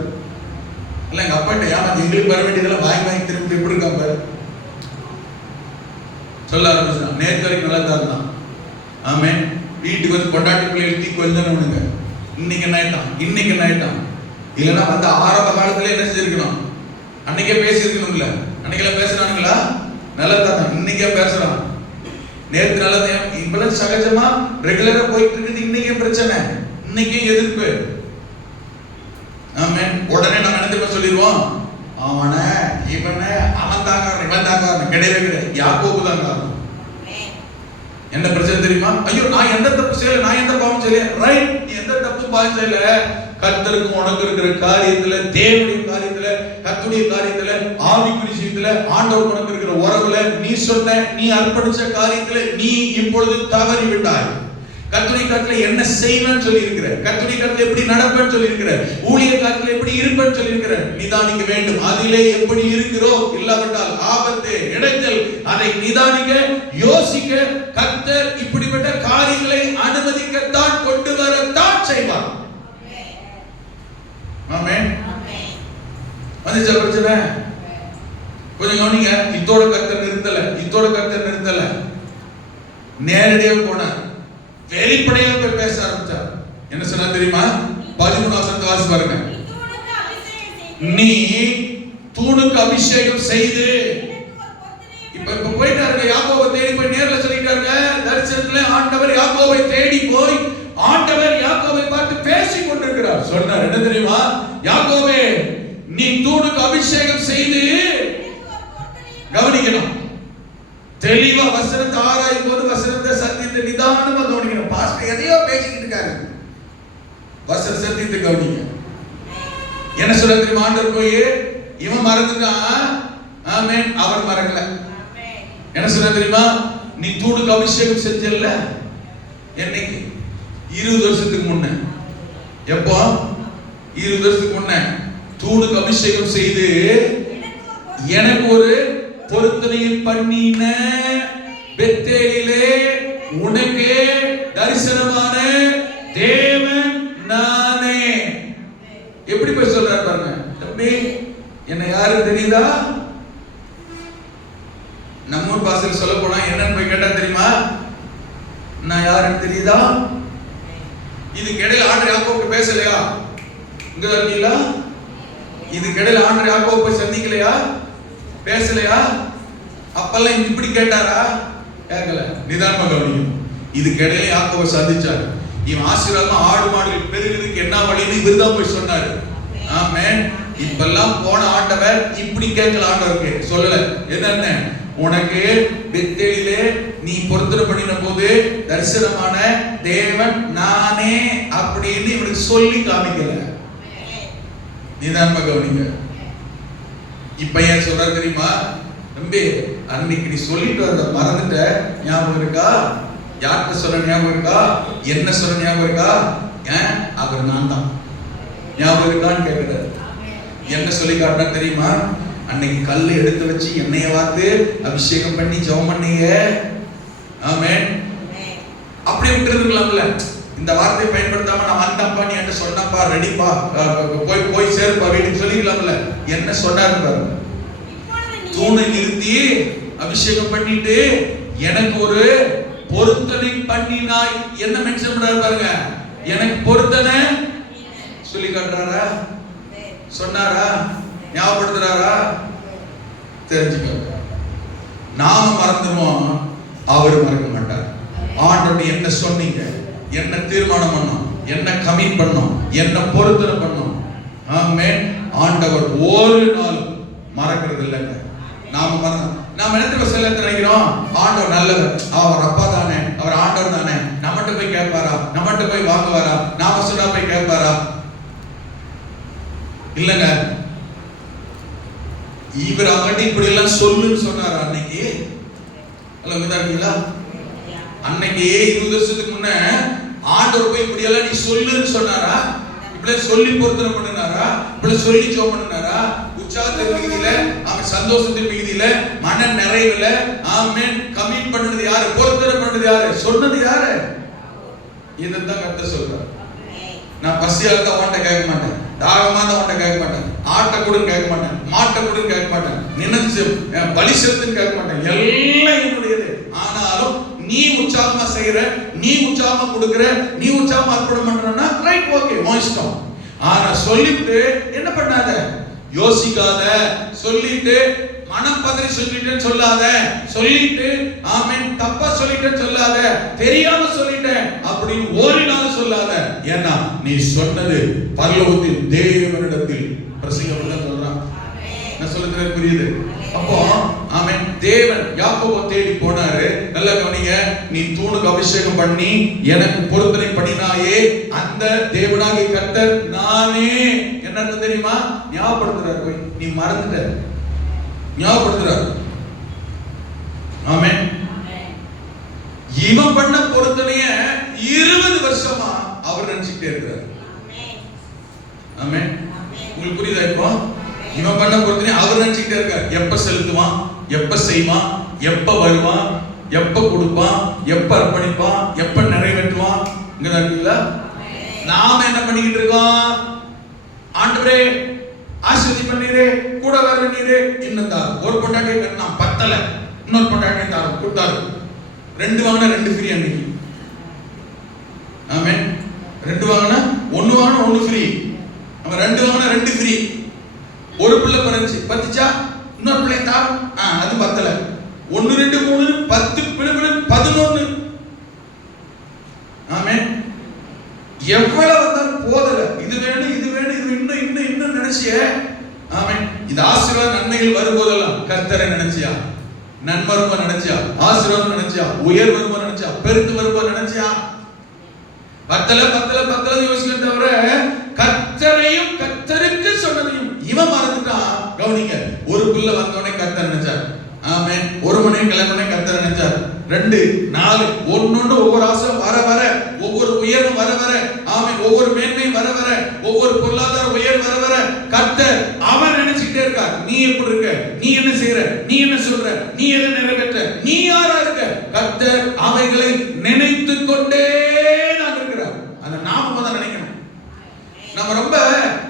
எல்லாம் எங்க அப்பாட்ட ஏமாத்தி எங்களுக்கு வர வேண்டியதெல்லாம் வாங்கி திரும்பி எப்படி இருக்கா பாரு சொல்ல ஆரம்பிச்சான். நேற்று வரைக்கும் நல்லா நல்லா இருந்தான். ஆமென். வீட்டுக்கு வந்து கொண்டாட்டி பிள்ளைகள் தீ கொஞ்சணுங்க. இன்னைக்கு என்ன ஆயிட்டான் இல்லைன்னா வந்து ஆரம்ப காலத்துல என்ன செஞ்சிருக்கணும், அன்னைக்கே பேசியிருக்கணும்ல. அன்னைக்கெல்லாம் பேசுறானுங்களா? நல்லதாங்க. இன்னைக்கே பேசுறான். நேற்று நல்லது இவ்வளவு சகஜமா ரெகுலரா போயிட்டு இருக்குது. இன்னைக்கே பிரச்சனை, இன்னைக்கே எதிர்ப்பு. ஆமென். உடனே நம்ம என்ன சொல்லிடுவோம், அவனை இவனை அவன் தாங்க இவன் தாங்க. கிடையவே கிடையாது. யாக்கோபு தான் காரணம். என்ன பிரச்சனை தெரியுமா? ஐயோ நான் எந்த தப்பு செய்யல, நான் எந்த பாவம் செய்யல. ரைட், நீ எந்த தப்பு பாவம் செய்யல. கர்த்தருக்கு உனக்கு இருக்கிற காரியத்துல, தேவனுடைய காரியத்துல, கர்த்தருடைய காரியத்துல, ஆவிக்குரிய விஷயத்துல, ஆண்டவர் உனக்கு இருக்கிற உறவுல, நீ சொன்ன நீ அர்ப்பணிச்ச காரியத்துல நீ இப்பொழுது தவறி விட்டாய். கர்த்தருடைய காரியத்துல என்ன செய்வேன்னு சொல்லி இருக்கிற, கர்த்தருடைய காரியத்துல எப்படி நடப்பேன்னு சொல்லி இருக்கிற, ஊழிய காரியத்துல எப்படி இருப்பேன்னு சொல்லி இருக்கிற. நிதானிக்க வேண்டும். அதிலே எப்படி இருக்கிறோம், இல்லாவிட்டால் ஆபத்து இடைஞ்சல். அதை நிதானிக்க யோசிக்க கர்த்தர் இப்படிப்பட்ட காரியங்களை அனுமதிக்கத்தான் கொண்டு வரத்தான் செய்வார். ஆமென். வந்துச்சா பிரச்சனை? கொஞ்சம் கவனிங்க. இத்தோட கர்த்தர் நிறுத்தல, நேரடியாக போனார். வெளிப்படையாக போய் பேச ஆரம்பிச்சார். என்ன சொன்னா தெரியுமா? 13 வசனத்தை வாசி பாருங்க. நீ தூணுக்கு அபிஷேகம் செய்து, இப்ப போயிட்டாருங்க. யாக்கோபை தேடி போய் நேர்ல சொல்லிட்டாருங்க. தரிசனத்துல ஆண்டவர் யாக்கோபை தேடி போய் ஆண்டவர் யாக்கோபை பார்த்து பேசிக் கொண்டிருக்கிறார். சொன்னார் என்ன தெரியுமா? யாக்கோபே, நீ தூணுக்கு அபிஷேகம் செய்து, கவனிக்கணும். தெளிவா வசனத்தை ஆராயும் போது வசனத்தை சத்தியத்தை நிதானமா கவனிக்கணும். பாஸ்டர் எதையோ பேசிக்கிட்டு இருக்காரு, வசன சத்தியத்தை கவனிங்க. என்ன சொல்ல தெரியுமா? ஆண்டவர் போய் இவன் மறந்துட்டான். ஆமென். அவர் மறக்கல. என்ன சொல்ல தெரியுமா? நீ தூணுக்கு அபிஷேகம் செஞ்சல்ல, என்னைக்கு? 20 வருஷத்துக்கு முன்ன. எப்போ? 20 வருஷத்துக்கு முன்ன தூணுக்கு அபிஷேகம் செய்து எனக்கு ஒரு பொருத்தனையை பண்ணின பெத்தேலிலே உனக்கு தரிசனமான தேவன் நானே. எப்படி போய் சொல்றாரு பாருங்க. தம்பி, என்ன யாரு தெரியுதா? நம்ம ஊர் பாசையில் சொல்ல போனா என்னன்னு போய் கேட்டா தெரியுமா? நான் யாருன்னு தெரியுதா? இதுக்கு இடையில ஆண்டவர் யாக்கோபுக்கு பேசலையா? இங்க இருக்கீங்களா? இதுக்கு இடையில ஆண்டவர் யாக்கோபு போய் சந்திக்கலையா? பேசலையா? அப்பெல்லாம் இப்படி கேட்டாரா? கேட்கல. நிதானமா கவனிக்கணும். இதுக்கு இடையில யாக்கோபை சந்திச்சார். இவன் ஆசீர்வாதமா ஆடு மாடுகள் பெருகுறதுக்கு என்ன வழின்னு இவர்தான் போய் சொன்னாரு. ஆமென். இப்பெல்லாம் போன ஆண்டவர் இப்படி கேட்கல. ஆண்டவருக்கு சொல்லல. என்னென்ன? உனக்கு பெத்தேலிலே நீ பொருத்தனை பண்ணின போது தரிசனமான தேவன் நானே அப்படின்னு இவனுக்கு சொல்லி காமிக்கல. நிதானமா கவனிங்க. இப்ப ஏன் சொல்ற தெரியுமா? தம்பி, அன்னைக்கு நீ சொல்லிட்டு வந்த மறந்துட்ட, ஞாபகம் இருக்கா? யார்கிட்ட சொல்ல ஞாபகம் இருக்கா? என்ன சொல்ல ஞாபகம் இருக்கா? ஏன் அவர் நான் தான், ஞாபகம் இருக்கான்னு கேட்கிறார். என்ன சொல்லி காட்டினா தெரியுமா? அன்னைக்கு கல்லை எடுத்து வச்சு எண்ணெயை வார்த்து அபிஷேகம் பண்ணி ஜெபம் பண்ணீங்க. ஆமென். அப்படியே விட்டுருக்கலாம்ல. இந்த வார்த்தையை பயன்படுத்தாம நான் வந்தப்பா, நீ என்ன சொன்னப்பா, ரெடிப்பா, போய் சேருப்பா வீட்டுக்கு சொல்லிக்கலாம்ல. என்ன சொன்னாரு பாருங்க. தூணை நிறுத்தி அபிஷேகம் பண்ணிட்டு எனக்கு ஒரு பொருத்தனை பண்ணினாய். என்ன மென்ஷன் பண்றாரு பாருங்க. எனக்கு பொருத்தனை சொல்லி காட்டுறாரா? சொன்னாரா? ஞாபகப்படுத்துறாரா? தெரிஞ்சுக்க. நாம மறந்துடுவோம், அவர் மறக்க மாட்டார். ஆண்டவர் என்ன சொன்னீங்க, என்ன தீர்மானம் பண்ணோம், என்ன கமிட் பண்ணோம், என்ன பொருத்தனை பண்ணோம். ஆமென். ஆண்டவர் ஒரு நாள் மறக்கிறது இல்லைங்க. நாம என்னத்துக்கு சில நினைக்கிறோம், ஆண்டவர் நல்லவர், அவர் அப்பா தானே, அவர் ஆண்டவர் தானே, நம்மகிட்ட போய் கேட்பாரா, நம்மகிட்ட போய் வாங்குவாரா, நாம சொன்னா போய் கேட்பாரா? இல்லங்க. இவர் அவங்ககிட்ட இப்படி எல்லாம் சொல்லுன்னு சொன்னாரு அன்னைக்கு. இருக்கீங்களா? அன்னைக்கு 20 வருஷத்துக்கு முன்ன ஆண்டவர் போய் இப்படி எல்லாம் நீ சொல்லுன்னு சொன்னாரா? இப்படி சொல்லி பொருத்தனை பண்ணினாரா? இப்படி சொல்லி ஜெபம் பண்ணினாரா? உற்சாகத்தின் மிகுதியில, அவன் சந்தோஷத்தின் மிகுதியில, மன நிறைவுல, ஆமென், கமிட் பண்ணது யாரு? பொருத்தனை பண்ணது யாரு? சொன்னது யாரு? இதைத்தான் கர்த்தர் சொல்றார். நான் பசியா இருந்தா உன்கிட்ட கேட்க மாட்டேன், தாகமா இருந்தா உன்கிட்ட கேட்க மாட்டேன், ஆட்டை கொடுன்னு கேட்க மாட்டேன், மாட்டை கொடுன்னு கேட்க மாட்டேன், நினைச்சு பலி செலுத்துன்னு கேட்க மாட்டேன். எல்லாம் என்னுடையது. ஆனாலும் நீ உற்சாகமா செய்யற, நீ உற்சாகமா கொடுக்கிற, நீ உற்சாகமா அர்ப்பணம் பண்றன்னா ரைட், ஓகே, உன் இஷ்டம். ஆனா சொல்லிட்டு என்ன பண்ணாத, யோசிக்காத, சொல்லிட்டு மனம் பதறி சொல்லிட்டேன்னு சொல்லாத, சொல்லிட்டு ஆமென் தப்பா சொல்லிட்டேன்னு சொல்லாத, தெரியாம சொல்லிட்டேன் அப்படின்னு ஒரு நாள் சொல்லாத. ஏன்னா நீ சொன்னது பரலோகத்தில் தேவனிடத்தில் பிரசங்கப்பட சொல்றான். நான் சொல்றது புரியுது? அப்போ ஆமென், தேவன் யாக்கோபை தேடி போனாரு. நல்லா கவனிங்க, நீ தூணுக்கு அபிஷேகம் பண்ணி எனக்கு பொருத்தனை பண்ணினாயே, அந்த தேவனாகிய கர்த்தர் நானே. என்ன தெரியுமா? ஞாபகப்படுத்துறாரு, போய் நீ மறந்துட்ட, ஞாபகப்படுத்துறாரு. ஆமென். இவன் பண்ண பொருத்தனைய 20 வருஷமா அவர் நினைச்சுட்டே இருக்கிறார். ஆமென். உங்களுக்கு புரியுதா? இப்போ இவன் பண்ண பொருத்தனை அவர் நினைச்சுட்டே இருக்கார். எப்ப செலுத்துவான், எப்ப செய்வான், எப்ப வருவான், எப்ப கொடுப்பான், எப்ப அர்ப்பணிப்பான், எப்ப நிறைவேற்றுவான். இங்க இருக்குல்ல, நாம என்ன பண்ணிக்கிட்டு இருக்கோம்? ஆண்டவரே ஆசீர்வதி பண்ணீரே, கூட வர நீரே, இன்னும் தாரு. ஒரு பொண்டாட்டியை கட்டினா பத்தல, இன்னொரு பொண்டாட்டியை தாரு கொடுத்தாரு. 2 வாங்கினா 2 ஃப்ரீ அன்னைக்கு. ஆமென். 2 வாங்கினா 1 வாங்கினா 1 ஃப்ரீ. அவன் 2 வாங்கினா 2 ஃப்ரீ. ஒரு பிள்ளை பிறந்துச்சு, பத்துச்சா, இன்னொரு பிள்ளை தாரு, அது பத்தல. 1 2 3 10 பிள்ளை 11. ஆமென். எவ்வளவு வந்தாலும் போதல, இது வேணும் இது வேணும் இது இன்னும் இன்னும் இன்னும் நினைச்சிய. ஆமென். இந்த ஆசீர்வாத நன்மைகள் வரும்போதெல்லாம் கர்த்தரை நினைச்சியா, நன்மருமா நினைச்சியா, ஆசீர்வாதம் நினைச்சியா, உயர் வருமா நினைச்சியா, பெருத்து வருமா நினைச்சியா? பத்தல பத்தல பத்தல யோசிக்க தவிர கர்த்தரையும் கர்த்தருக்கு சொன்னதையும் இவன் மறந்துட்டான். கவனிங்க, ஒரு பிள்ளை வந்தோடனே கர்த்தர் நினைச்சார். ஆமென். ஒரு மணி கிளம்புனே கர்த்தர் நினைச்சார். 2 4 ஒன்னொன்று ஒவ்வொரு ஆசையும் வர வர, ஒவ்வொரு உயர்வும் வர வர, ஆமென், ஒவ்வொரு மேன்மையும் வர வர, ஒவ்வொரு பொருளாதார உயர் வர வர கர்த்தர் அவன் நினைச்சுக்கிட்டே இருக்கார். நீ எப்படி இருக்க, நீ என்ன செய்யற, நீ என்ன சொல்ற, நீ எதை நிறைவேற்ற, நீ யாரா இருக்க? கர்த்தர் அவைகளை நினைத்து கொண்டே நான் இருக்கிறார். அந்த நாம தான் நினைக்கணும். நம்ம ரொம்ப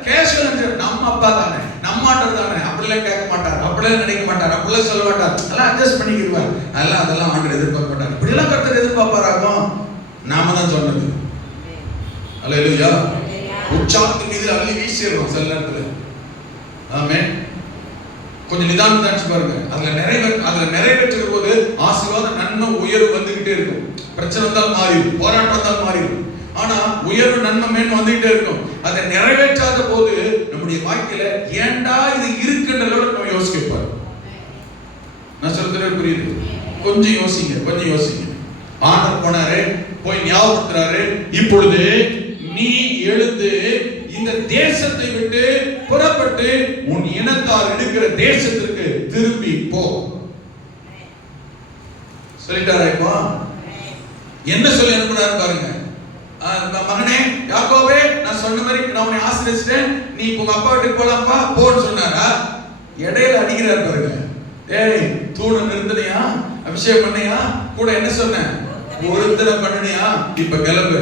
கேஷுவல், நம்ம அப்பா தானே, நம்ம ஆட்டர் தானே, அப்படிலாம் கேட்க மாட்டார், அப்படிலாம் நினைக்க மாட்டார், அப்படிலாம் சொல்ல மாட்டார், எல்லாம் அட்ஜஸ்ட் பண்ணிக்கிடுவார், அதெல்லாம் ஆண்டவர் எதிர்பார்க்க மாட்டார். இப்படிலாம் கர்த்தர் எதிர்பார்ப்பாராகும். நாம தான் சொன்னது. அல்லேலூயா. உற்சாகத்தின் மீது அள்ளி வீசிடுறோம் சில நேரத்துல. ஆமென். கொஞ்சம் நிதானம் நினைச்சு பாருங்க. அதுல நிறைவேற்றுற போது ஆசீர்வாதம் நன்மை உயர்வு வந்துகிட்டே இருக்கும். பிரச்சனை வந்தால் மாறிடும், போராட்டம் வந்தால் மாறிடும். ஆனா உயர்வு நன்மை மேன்மை வந்துகிட்டே இருக்கும். அதை நிறைவேற்றாத போது நம்முடைய வாழ்க்கையில ஏண்டா இது இருக்குன்றத நம்ம யோசிக்கப்பாரு. நான் சொல்றது புரியுது? கொஞ்சம் யோசிங்க, கொஞ்சம் யோசிங்க. ஆண்டவர் போனாரு, போய் ஞாபகப்படுத்துறாரு, இப்பொழுது நீ எழுந்து இந்த தேசத்தை விட்டு புறப்பட்டு உன் இனத்தார் இருக்கிற தேசத்திற்கு திரும்பி போ சொல்லிட்டாரா? இப்போ என்ன சொல்லி அனுப்புறாரு பாருங்க. மகனே யாக்கோபே, நான் சொன்ன மாதிரி நான் உன்னை ஆசீர்வதிச்சிட்டேன், நீ உங்க அப்பா வீட்டுக்கு போலாம்ப்பா போன்னு சொன்னாரா? இடையில அடிக்கிறார் பாருங்க. ஏய், தூணை நிறுத்தினியா, அபிஷேகம் பண்ணியா, கூட என்ன சொன்ன, ஒருத்தனை பண்ணினியா, இப்ப கிளம்பு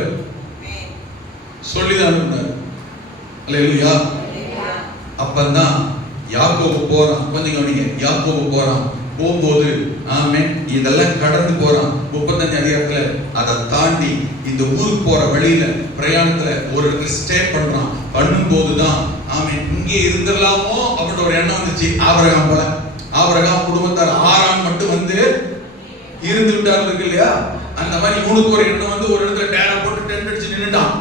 சொல்லிதான் அனுப்புனார். அல்லேலூயா. அப்பதான் யாக்கோபு போறான். கொஞ்சம் கவனிங்க, யாக்கோபு போறான். போகும்போது ஆமென், இதெல்லாம் கடந்து போறான். 35 அதிகாரத்துல அதை தாண்டி இந்த ஊருக்கு போற வழியில பிரயாணத்துல ஒரு இடத்துல ஸ்டே பண்றான். பண்ணும்போதுதான் ஆமென், இங்கே இருந்துடலாமோ அப்படின்ற ஒரு எண்ணம் வந்துச்சு. ஆபிரகாம் போல, ஆபிரகாம் குடும்பத்தார் ஆரான் மட்டும் வந்து இருந்து விட்டார் இருக்கு இல்லையா, அந்த மாதிரி இவனுக்கு ஒரு எண்ணம் வந்து ஒரு இடத்துல டேரா போட்டு டென்ட் அடிச்சு நின்னுட்டான்.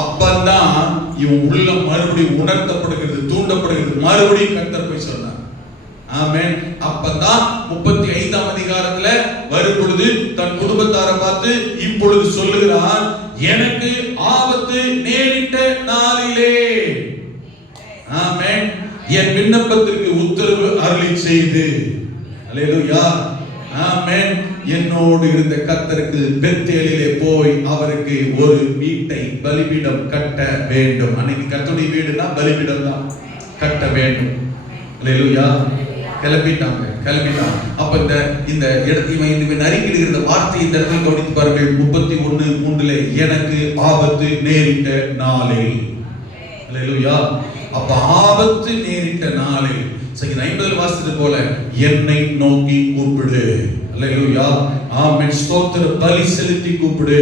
அப்பதான் இவன் உள்ள மறுபடியும் உணர்த்தப்படுகிறது, தூண்டப்படுகிறது. மறுபடியும் கர்த்தர் போய் சொன்னார். ஆமென். அப்பதான் 35ஆம் அதிகாரத்துல வரும் பொழுது தன் குடும்பத்தாரை பார்த்து இப்பொழுது சொல்லுகிறான், எனக்கு ஆபத்து நேரிட்ட நாளிலே ஆமென் என் விண்ணப்பத்திற்கு உத்தரவு அருளி செய்து, அல்லேலூயா, ஆமென், என்னோடு இருந்த கர்த்தருக்கு பெத்தேலிலே போய் அவருக்கு ஒரு வீட்டை பலிபீடம் கட்ட வேண்டும். அன்னைக்கு கர்த்தருடைய வீடுனா பலிபீடம் தான் கட்ட வேண்டும். அல்லேலூயா. கிளம்பிட்டாங்க. அப்ப இந்த இடத்தை நறுக்கிடுகிற வார்த்தை இந்த இடத்துல கவனித்து பாருங்கள். 31:3 எனக்கு ஆபத்து நேரிட்ட நாளில். அல்லேலூயா. அப்ப ஆபத்து நேரிட்ட நாளில் 50 வாசித்தது போல என்னை நோக்கி கூப்பிடு. அல்லேலூயா. ஆமென். ஸ்தோத்திர பலி செலுத்தி கூப்பிடு,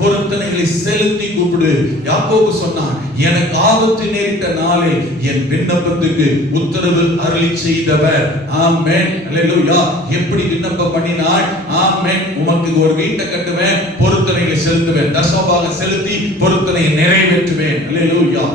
பொருத்தனைகளை செலுத்தி கூப்பிடு. யாக்கோபு சொன்னான், எனக்கு ஆபத்து நேரிட்ட நாளில் என் விண்ணப்பத்துக்கு உத்தரவு அருளி செய்தவர். ஆமென். அல்லேலூயா. எப்படி விண்ணப்பம் பண்ணினான்? ஆமென். உமக்கு ஒரு வீட்டை கட்டுவேன், பொருத்தனைகளை செலுத்துவேன், தசமபாக செலுத்தி பொருத்தனையை நிறைவேற்றுவேன். அல்லேலூயா.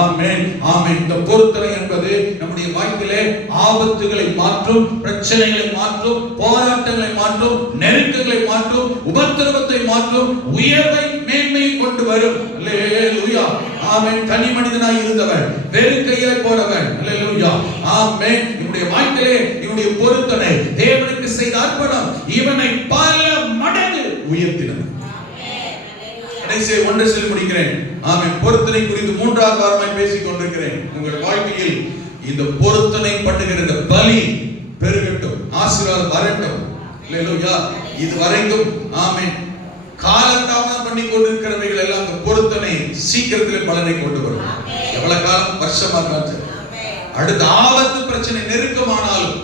ஆமென். ஆமென். இந்த பொருத்தனை என்பது நம்முடைய வாழ்க்கையிலே ஆபத்துகளை மாற்றும், பிரச்சனைகளை மாற்றும், போராட்டங்களை மாற்றும், நெருக்கங்களை மாற்றும், உபத்திரவத்தை மாற்றும், உயர்வை மேன்மையை கொண்டு வரும். அல்லேலூயா. ஆமென். தனி மனிதனாய் இருந்தவன் வெறும் கையாய் போனவன். அல்லேலூயா. ஆமென். இவனுடைய வாழ்க்கையிலே இவனுடைய பொருத்தனை, தேவனுக்கு செய்த அர்ப்பணம் இவனை பல மடங்கு உயர்த்தினது. கடைசியை ஒன்றை சொல்லி முடிக்கிறேன். ஆமென். பொருத்தனை குறித்து 3வது வாரமாய் பேசிக் கொண்டிருக்கிறேன். உங்கள் வாழ்க்கையில் இந்த பொருத்தனை பண்ணுகிற இந்த பலி பெருகட்டும், ஆசீர்வாதம் வரட்டும். அல்லேலூயா. இது வரைக்கும் ஆமென் காலதாமதம் பண்ணி கொண்டிருக்கிறவைகள் எல்லாம் இந்த பொருத்தனை சீக்கிரத்தில் பலனை கொண்டு வரும். எவ்வளவு காலம், வருஷமா இருந்தாலும் அடுத்த ஆபத்து பிரச்சனை நெருக்கமானாலும்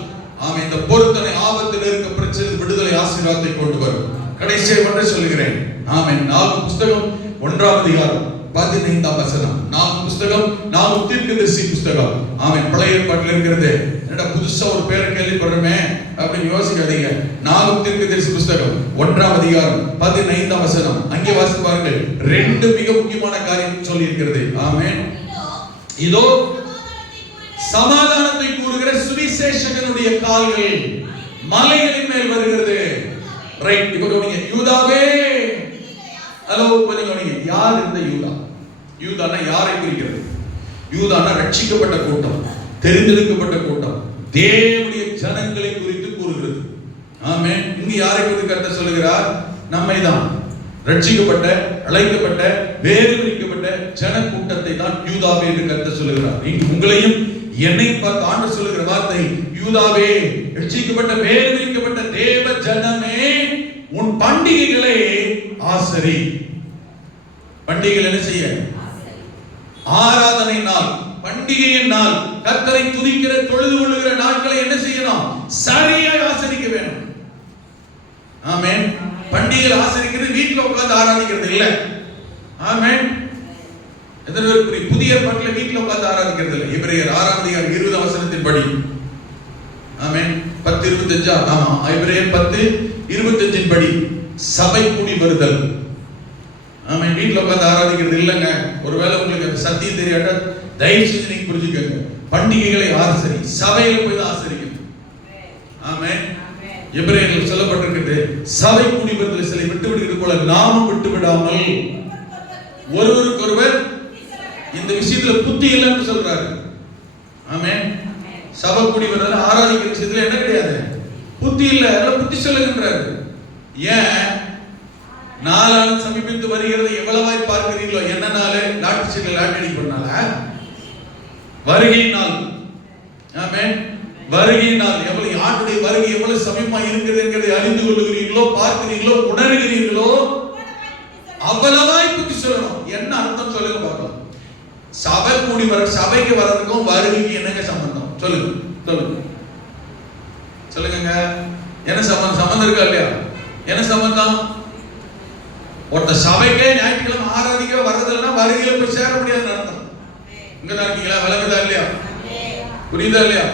ஆமென் இந்த பொருத்தனை ஆபத்து நெருக்க பிரச்சனை விடுதலை ஆசீர்வாதத்தை கொண்டு வரும். கடைசியை ஒன்றை சொல்லுகிறேன். ஆமென். நாகூம் புத்தகம் 1ஆம் அதிகாரம் 15ஆம் வசனம். நாகூம் புத்தகம், நாகூம் தீர்க்கதரிசி புத்தகம். ஆமென். பழைய ஏற்பாட்டில் இருக்கிறது. என்னடா புதுசா ஒரு பேரை கேள்விப்படுறோமே அப்படின்னு யோசிக்காதீங்க. நாகூம் தீர்க்கதரிசி புத்தகம் 1ஆம் அதிகாரம் 15ஆம் வசனம். அங்கே வாசித்து பாருங்கள். 2 மிக முக்கியமான காரியம் சொல்லி இருக்கிறது. ஆமென். இதோ சமாதானத்தை கூறுகிற சுவிசேஷகனுடைய கால்கள் மலைகளின் மேல் வருகிறது. ரைட். இப்போ கவனிங்க. யூதாவே, ஹலோ கொஞ்சம் கவனிங்க. யார் இந்த யூதா? யூதானா யாரை குறிக்கிறது? யூதானா ரட்சிக்கப்பட்ட கூட்டம், தெரிந்தெடுக்கப்பட்ட கூட்டம், தேவனுடைய ஜனங்களை குறித்து கூறுகிறது. ஆமென். இங்க யாரை குறித்து கர்த்தர் சொல்லுகிறார்? நம்மை தான், ரட்சிக்கப்பட்ட, அழைக்கப்பட்ட, வேறு பிரிக்கப்பட்ட ஜன கூட்டத்தை தான் யூதாவே என்று கர்த்தர் சொல்லுகிறார். இங்கு உங்களையும் என்னையும் பார்த்து ஆண்டவர் சொல்லுகிற வார்த்தை, யூதாவே, ரட்சிக்கப்பட்ட, வேறு பிரிக்கப்பட்ட தேவ ஜனமே, உன் பண்டிகைகளை ஆசரி. பண்டிகைகள் என்ன செய்ய? ஆராதனை நாள், பண்டிகையின் நாள், கர்த்தரை துதிக்கிற, தொழுது கொள்ளுகிற நாட்களை என்ன செய்யணும்? சரியாக ஆசரிக்க வேணும். ஆமென். பண்டிகைகள் ஆசரிக்கிறது வீட்டில் உட்கார்ந்து ஆராதிக்கிறது இல்ல. ஆமென். எத்தனை பேர் புரியும்? புதிய ஏற்பாட்டில் வீட்டில் உட்கார்ந்து ஆராதிக்கிறது இல்லை. எபிரேயர் 6ஆம் அதிகாரம் 20ஆம் வசனத்தின் படி. ஆமென். 10:25. ஆமா, எபிரேயர் 10:25 படி சபை கூடி வருதல். ஆமென். வீட்டில் உட்கார்ந்து ஆராதிக்கிறது இல்லைங்க. ஒருவேளை உங்களுக்கு அந்த சத்தியம் தெரியாட்டா தயவு செஞ்சு நீங்க புரிஞ்சுக்கங்க. பண்டிகைகளை ஆசரி, சபையில போய் தான் ஆசரிக்கணும். ஆமென். எபிரேயரில் சொல்லப்பட்டிருக்கிறது, சபை கூடி வருதலை சிலை விட்டு விடுகிறது போல நாமும் விட்டு விடாமல் ஒருவருக்கொருவர் இந்த விஷயத்துல புத்தி இல்லைன்னு சொல்றாரு. ஆமென். சபை கூடி வருதல் ஆராதிக்கிற விஷயத்துல என்ன கிடையாது? புத்தி இல்ல, எல்லாம் புத்தி சொல்லுகின்றாரு. ஏன்? நாளான சமீபித்து வருகிறது எவ்வளவாய் பார்க்கிறீர்களோ. என்ன நாள்? லாட்டரி சீட்ல லாட்டரி பண்ணால வருகை நாள். ஆமென். வருகை நாள் எவ்வளவு, ஆண்டுடைய வருகை எவ்வளவு சமீபமா இருக்கிறது என்பதை அறிந்து கொள்ளுகிறீர்களோ, பார்க்கிறீர்களோ, உணர்கிறீர்களோ, அவ்வளவாய் புத்தி சொல்லணும். என்ன அர்த்தம் சொல்லுங்க பார்க்கலாம். சபை கூடி வர, சபைக்கு வர்றதுக்கும் வருகைக்கு என்னங்க சம்பந்தம்? சொல்லுங்க சொல்லுங்க சொல்லுங்க. என்ன சம்பந்தம்? சம்பந்தம் இருக்கா இல்லையா? என்ன சம்பந்தம்? ஒருத்த சபைக்கே ஞாயிற்றுக்கிழமை ஆராதிக்க வர்றதுன்னா வருகையில போய் சேர முடியாதுன்னு அர்த்தம். இங்க தான் இருக்கீங்களா? விளங்குதா இல்லையா? புரியுதா இல்லையா?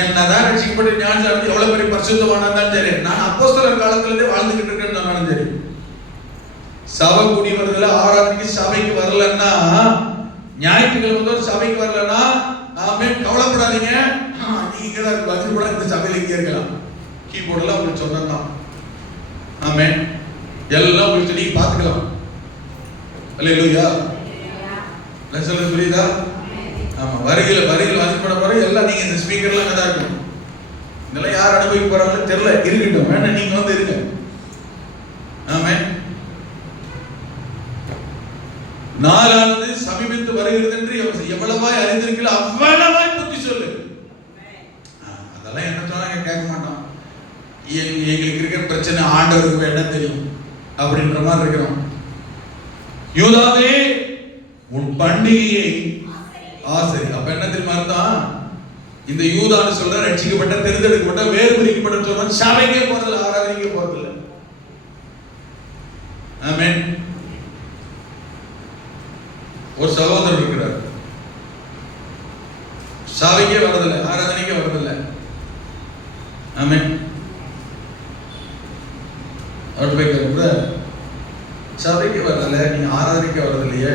என்னதான் ரட்சிக்கப்பட்ட ஞானசாரதி எவ்வளவு பெரிய பரிசுத்தமானதான் சரி, நான் அப்போஸ்தலர் காலத்துல இருந்தே வாழ்ந்துகிட்டு இருக்கேன்னு சொன்னாலும் சரி, சபை கூடி வருதுல ஆராதிக்கு சபைக்கு வரலன்னா, ஞாயிற்றுக்கிழமை சபைக்கு வரலன்னா, ஆமென், கவலைப்படாதீங்க. நீங்க தான் பதில் கூட இந்த சபையில இங்கே இருக்கலாம். கீபோர்டெல்லாம் உங்களுக்கு சொன்னதான். ஆமென். எல்லாம் உங்களுக்கு நீங்க பாத்துக்கலாம். அல்லேலூயா. சொல்ல புரியுதா? ஆமா. வருகையில வாசிப்பட போற எல்லாம் நீங்க இந்த ஸ்பீக்கர்லாம் அங்கதான் இருக்கும். இதெல்லாம் யார் அனுபவிக்க போறாங்கன்னு தெரியல. இருக்கட்டும், வேணா நீங்க வந்து இருங்க. ஆமென். நாளானது சமீபித்து வருகிறது என்று எவ்வளவாய் அறிந்திருக்கீங்களோ அவ்வளவாய் புத்தி சொல்லு. அதெல்லாம் என்ன சொன்னாங்க கேட்க மாட்டோம். எங்களுக்கு இருக்கிற பிரச்சனை ஆண்டவருக்கு என்ன தெரியும் அப்படின்ற மாதிரி இருக்கிறோம். யூதாவே, உன் பண்டிகையை ஆசரி. அப்ப என்ன தெரியுமா அர்த்தம்? இந்த யூதான்னு சொல்ற ரட்சிக்கப்பட்ட தெரிந்தெடுக்கப்பட்ட வேறு பிரிக்கப்பட்ட சொல்ற சபைக்கே போறதில்ல, ஆராதனைக்கே போறதில்ல. ஆமென். ஒரு சகோதரர் இருக்கிறார், சபைக்கே வரதில்லை, ஆராதனைக்கே வரதில்லை. ஆமென். அவர் போய் கூட சபைக்கு வரதில்லை, நீங்க ஆராதனைக்கே வரதில்லையே,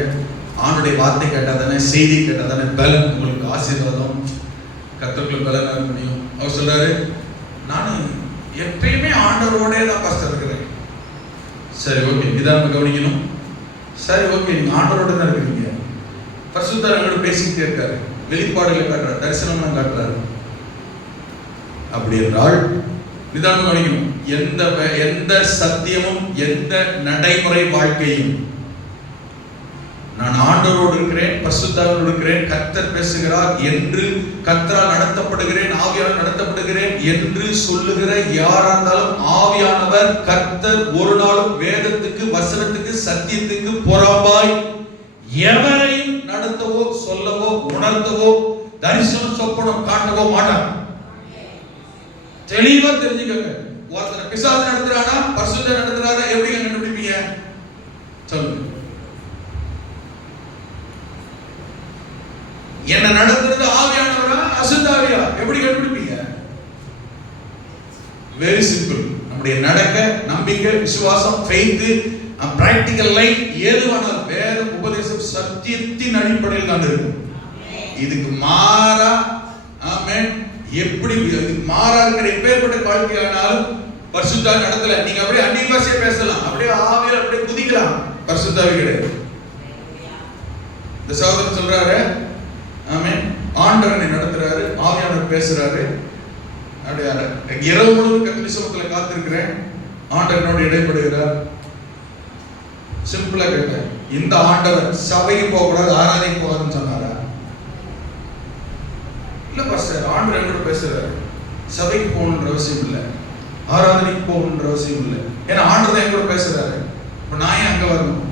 ஆண்டுடைய வார்த்தை கேட்டால் தானே, செய்தி கேட்டால் தானே பலன், உங்களுக்கு ஆசீர்வாதம், கர்த்தருக்குள்ள பலனா இருக்க முடியும். அவர் சொல்றாரு, நான் எப்பயுமே ஆண்டவரோடே தான் பாஸ்டர் இருக்கிறேன். சரி, ஓகே, இதான் கவனிக்கணும். சரி, ஓகே, நீங்க ஆண்டவரோட தான் இருக்கிறீங்க. பரிசுத்த ஆவியோட பேசிக்கிட்டே இருக்காரு, வெளிப்பாடுகளை காட்டுறாரு, தரிசனம் காட்டுறாரு. அப்படி என்றால் நிதானம் கவனிக்கணும். எந்த சத்தியமும் எந்த நடைமுறை வாழ்க்கையும் நான் ஆண்டவரோடு இருக்கிறேன், பரிசுத்தரோடு இருக்கிறேன், கர்த்தர் பேசுகிறார் என்று, கர்த்தரால் நடத்தப்படுகிறேன், ஆவியானவர் நடத்தப்படுகிறேன் என்று சொல்லுகிற யாரா இருந்தாலும் ஆவியானவர் கர்த்தர் ஒரு நாளும் வேதத்துக்கு, வசனத்துக்கு, சத்தியத்துக்கு புறம்பாய் எவரையும் நடத்தவோ சொல்லவோ உணர்த்தவோ தரிசனம் சொப்பனம் காட்டவோ மாட்டார். தெளிவா தெரிஞ்சுக்கங்க. ஒருத்தரை பிசாசு நடத்துறானா பரிசுத்தர் நடத்துறாரா எப்படி கண்டுபிடிப்பீங்க சொல்லுங்க. என்ன நடத்துறது ஆவியானவரா அசுத்தாவியா எப்படி கண்டுபிடிப்பீங்க? Very simple. நம்முடைய நடக்க, நம்பிக்கை, விசுவாசம், ஃபெய்த், பிராக்டிகல் லைஃப் எதுவானாலும் வேத உபதேசம் சத்தியத்தின் அடிப்படையில் தான் இருக்கும். இதுக்கு மாறா, ஆமென், எப்படி மாறா இருக்கிற எப்பேற்பட்ட வாழ்க்கையானாலும் பரிசுத்தாவி நடத்தல. நீங்க அப்படியே அந்நிய பாஷையை பேசலாம், அப்படியே ஆவியில அப்படியே குதிக்கலாம், பரிசுத்தாவி கிடையாது. இந்த சகோதரன் சொல்றாரு, ஆமென், ஆண்டவனை நடத்துறாரு, ஆவியானவர் பேசுறாரு. அப்படியே இரவு முழுவதும் கர்த்தருடைய சமூகத்துல காத்திருக்கிறேன், ஆண்டவனோடு இடைப்படுகிறார். சிம்பிளா கேட்க, இந்த ஆண்டவர் சபைக்கு போக கூடாது, ஆராதனைக்கு போகாதுன்னு சொன்னாரா? இல்ல பாஸ்டர், ஆண்டவர் என்னோட பேசுறாரு, சபைக்கு போகணுன்ற அவசியம் இல்லை, ஆராதனைக்கு போகணுன்ற அவசியம் இல்லை, ஏன்னா ஆண்டவர் எங்களோட பேசுறாரு, இப்ப நான் ஏன் அங்க வரணும்?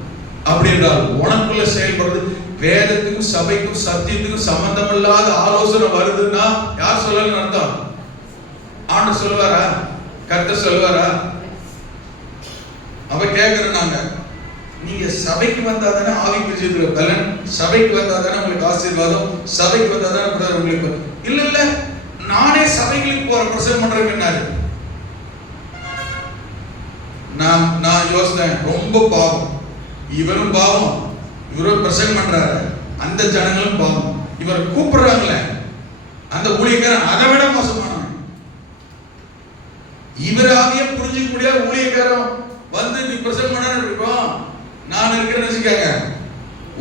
அப்படி என்றால் உனக்குள்ள செயல்படுறது வேதத்துக்கும் சபைக்கும் சத்தியத்துக்கும் சம்பந்தம் இல்லாத ஆலோசனை வருதுன்னா யார் சொல்லலன்னு அர்த்தம்? ஆண்டவர் சொல்லுவாரா? கர்த்தர் சொல்லுவாரா? அவ கேட்கிறோம் நாங்க, நீங்க சபைக்கு வந்தா தானே ஆவிக்கு விஷயத்துல பலன், சபைக்கு வந்தா தானே உங்களுக்கு ஆசீர்வாதம், சபைக்கு வந்தா தானே உங்களுக்கு இல்ல இல்ல நானே சபைகளுக்கு போற பிரசங்கம் பண்றேன்னாரு. நான் யோசித்தேன், ரொம்ப பாவம், இவரும் பாவம், இவரும் பிரசங்கம் பண்றாரு, அந்த ஜனங்களும் பாவம், இவர் கூப்பிடுறாங்களே அந்த ஊழியக்காரன் அதை விட மோசமானவன். இவராகிய புரிஞ்சுக்க முடியாத ஊழியக்காரன் வந்து நீ பிரசங்கம் பண்ண இருக்கோம், நான் இருக்கிறேன்னு வச்சுக்கோங்க,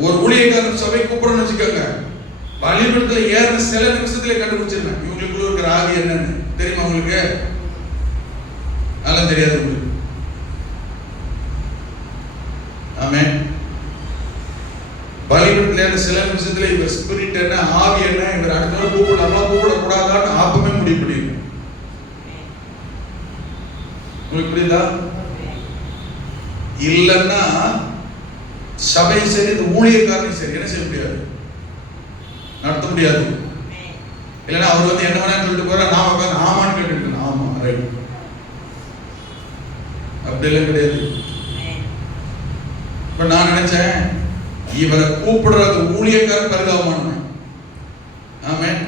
ஒரு ஊழியக்காரன் சபை கூப்பிடணும்னு வச்சுக்கோங்க, பள்ளிக்கூடத்துல ஏற சில நிமிஷத்துல கண்டுபிடிச்சிருந்தேன் இவங்களுக்குள்ள இருக்கிற ஆவி என்னன்னு. தெரியுமா உங்களுக்கு? அதெல்லாம் தெரியாது உங்களுக்கு. ஆமென். பலிபீடத்துல சில நிமிஷத்துல இவர் ஸ்பிரிட் என்ன, ஆவி என்ன, இவர் அடுத்த கூப்பிடலாமா கூப்பிடக்கூடாதான்னு ஆப்பமே முடிவு பண்ணிருக்கோம். உங்களுக்கு புரியுதா? இல்லன்னா சபை சரி, இந்த ஊழியக்காரனையும் சரி என்ன செய்ய முடியாது, நடத்த முடியாது. இல்லைன்னா அவர் வந்து என்ன வேணான்னு சொல்லிட்டு போற, நாம உட்காந்து ஆமான்னு கேட்டுட்டு ஆமா ரைட், அப்படி எல்லாம் கிடையாது. இப்ப நான் நினைச்சேன் இவரை கூப்பிடுறது ஊழியக்காரன் பரிதாபமானவன். ஆமென்.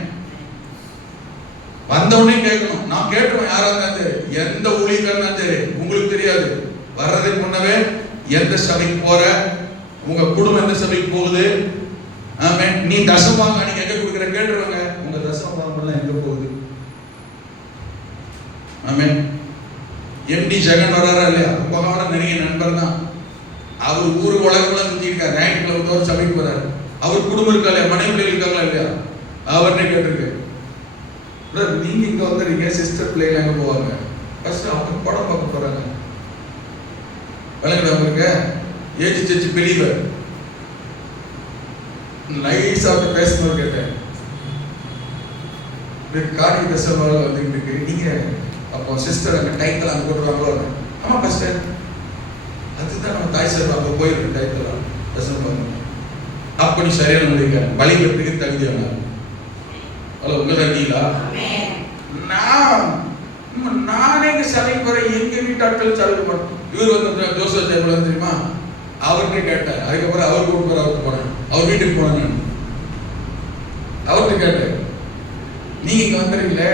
வந்தவனே கேட்கணும், நான் கேட்டுருவேன், யாரா இருந்தாலும் எந்த ஊழியக்காரன் சரி, உங்களுக்கு தெரியாது, வர்றதுக்கு முன்னவே எந்த சபைக்கு போற, உங்க குடும்பம் எந்த சபைக்கு போகுது, ஆமென், நீ தசமபாகம் நீங்க எங்க கொடுக்குற கேட்டுருவாங்க, உங்க தசமபாகம் எல்லாம் எங்க போகுது. ஆமென். எம்டி ஜெகன் வராரா இல்லையா, ரொம்ப காலம் நெருங்கிய நண்பர் தான். அவர் ஊர் உலகம்லாம் சுத்தி இருக்காரு, ஞாயிற்றுக்கிழமை ஒரு சபைக்கு போறாரு. அவர் குடும்பம் இருக்கா இல்லையா, மனைவி இருக்காங்களா இல்லையா, அவர்கிட்ட கேட்டிருக்கு, நீங்க இங்க வந்துருங்க, சிஸ்டர் பிள்ளைங்க எங்க போவாங்க, ஃபர்ஸ்ட் அவங்க படம் பார்க்க போறாங்க. விளங்குது அவங்களுக்கு? Age church believer nice of பேசணும் கேட்டேன். காடி பேசுறவங்க வந்துட்டு இருக்கு, நீங்க அப்போ சிஸ்டர் அங்க டைட்டில் அங்க போட்டுருவாங்களோ? ஆமா பாஸ்டர், அதுதான் நம்ம தாய் சார் அங்க போயிருக்கு டைட்டில் பேசணும். அப்ப நீ சரியான முடிக்க பலிபீடத்துக்கு தகுதியான ஹலோ, உங்க இருக்கீங்களா? நானே சபைக்கு போறேன், எங்க வீட்டாட்கள் சபைக்கு போறேன். இவர் வந்து ஜோசப் சேவல் தெரியுமா, அவர்கிட்ட கேட்டார். அதுக்கப்புறம் அவர் கூப்பிட்டு அவருக்கு போனேன், அவர் வீட்டுக்கு போனேன். அவர்கிட்ட கேட்டேன், நீங்க இங்க வந்துருக்கீங்க,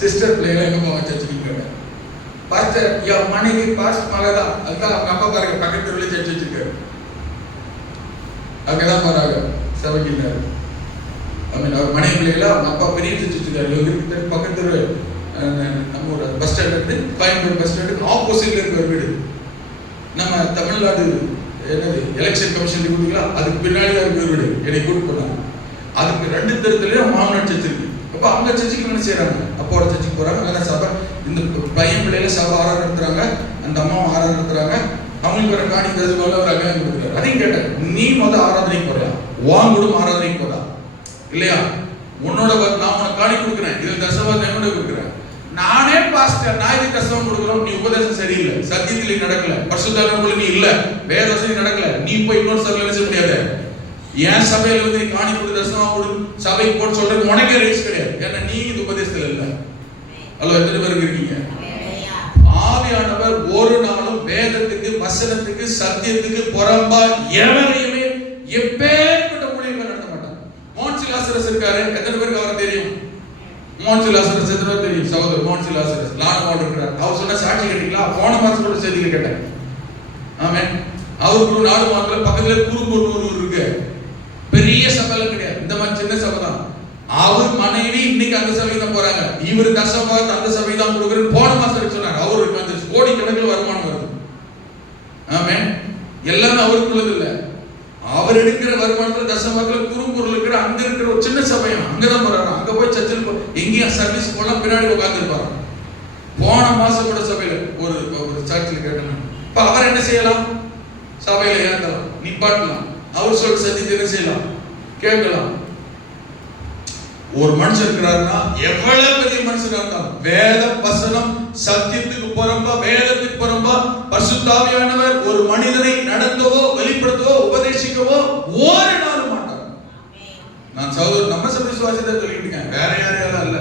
சிஸ்டர் பிள்ளைகளை எங்க போக சர்ச்சுக்கு கேட்டேன். பாஸ்டர் என் மனைவி பாஸ்ட் மகதான், அதுதான் அவங்க அப்பா பாருங்க பக்கத்து வீட்டுல சர்ச்சு வச்சிருக்காரு, அங்கதான் போறாங்க சபைக்கு. அவர் மனைவி பிள்ளைகளை அவங்க அப்பா பெரிய சர்ச்சு வச்சிருக்காரு. பக்கத்து நம்ம ஒரு பஸ் ஸ்டாண்ட் இருந்து கோயம்புத்தூர் பஸ் ஸ்டாண்டுக்கு ஆப்போசிட்ல இருக்க ஒரு வீடு. நம்ம தமிழ்நாடு என்னது எலெக்ஷன் கமிஷன் கொடுத்தீங்களா, அதுக்கு பின்னாடி தான் இருக்க ஒரு வீடு. என்னை கூட்டு போனாங்க. அதுக்கு 2 தெருத்துலயே மாமனார் சர்ச் இருக்கு. அப்ப அவங்க சர்ச்சுக்கு என்ன செய்யறாங்க, அப்பாவோட சர்ச்சுக்கு போறாங்க. அங்கே சபை, இந்த பையன் பிள்ளைல சபை ஆராதனை நடத்துறாங்க, அந்த அம்மாவும் ஆராதனை நடத்துறாங்க. அவங்களுக்கு ஒரு காணி தருவாங்க, ஒரு அங்கேயும் கொடுக்குறாரு. அதையும் கேட்டேன், நீ ஆராதனைக்கு போறியா, உன் குடும்பம் ஆராதனைக்கு போறா இல்லையா? உன்னோட நான் உனக்கு காணி கொடுக்குறேன், இதில் தசமத்தை என்னோட கொடுக்குறேன். நானே பாஸ்டர், நான் இது தசமம் கொடுக்குறோம், நீ உபதேசம் சரியில்லை, சத்தியத்தில் நடக்கல, பரிசுத்தாவிக்குள்ள நீ இல்ல, வேற வசதி நடக்கல, நீ போய் இன்னொரு சபையில நினைச்ச முடியாது. என் சபையில வந்து நீ காணி கொடு, தசமா கொடு, சபைக்கு போட்டு சொல்றது உனக்கே ரைட்ஸ் கிடையாது. ஏன்னா நீ இந்த உபதேசத்துல இல்ல. ஹலோ, எத்தனை பேருக்கு இருக்கீங்க? ஆவியானவர் ஒரு நாளும் வேதத்துக்கு, வசனத்துக்கு, சத்தியத்துக்கு புறம்பா எவரையுமே எப்பேற்பட்ட ஊழியர்கள் நடத்த மாட்டார். மோன்சிலாசரஸ் இருக்காரு, எத்தனை பேருக்கு அவரை தெரியும்? மோன்சிலாசரஸ் எத்தனை பேர் தெரியும்? சகோதரர் மோன்சிலாசரஸ் லானமோடு இருக்கிறார். அவர் சொன்ன சாட்சி கேட்டீங்களா? போன மாசம் கூட செய்திகள் கேட்டேன். ஆமென். அவருக்கு நாடு மாத்திரம் பக்கத்துல குறும்பூர் ஊர் இருக்கு, பெரிய சபைல கிடையாது, இந்த மாதிரி சின்ன சபை தான். அவர் மனைவி இன்னைக்கு அந்த சபைக்கு தான் போறாங்க, இவர் தசமபாகத்தை அந்த சபை தான் கொடுக்குறேன்னு போன மாசம் சொன்னார். அவருக்கு வந்து கோடிக்கணக்கில் வருமானம் வருது. ஆமென். எல்லாமே அவருக்குள்ளது இல்ல, அவர் எடுக்கிற வருமானத்துல தசமபாகத்துல குறும்பூர்ல இருக்கிற அங்க இருக்கிற ஒரு சின்ன சபையும் அங்கதான் போறாரு. அங்க போய் சர்ச்சில் எங்கேயும் சர்வீஸ் போனா பின்னாடி உட்கார்ந்துருப்பாரு. போன மாசம் கூட சபையில ஒரு சர்ச்சில் கேட்டேன். இப்ப அவர் என்ன செய்யலாம்? சபையில ஏற்றலாம், நிப்பாட்டலாம், அவர் சொல்ற சத்தியத்தை என்ன செய்யலாம்? கேட்கலாம். ஒரு மனுஷன் இருக்கிறாருன்னா, எவ்வளவு பெரிய மனுஷனா இருந்தாலும், வேத வசனம் சத்தியத்துக்கு புறம்பா, வேதத்துக்கு புறம்பா பரிசுத்த ஆவியானவர் ஒரு மனிதனை நடத்தவோ, வெளிப்படுத்தவோ, உபதேசிக்கவோ ஒரு நாளும் மாட்டார். நான் சகோதரர் நம்ம சபை விசுவாசத்தை சொல்லிட்டு இருக்கேன், வேற யாரையாலும் இல்ல.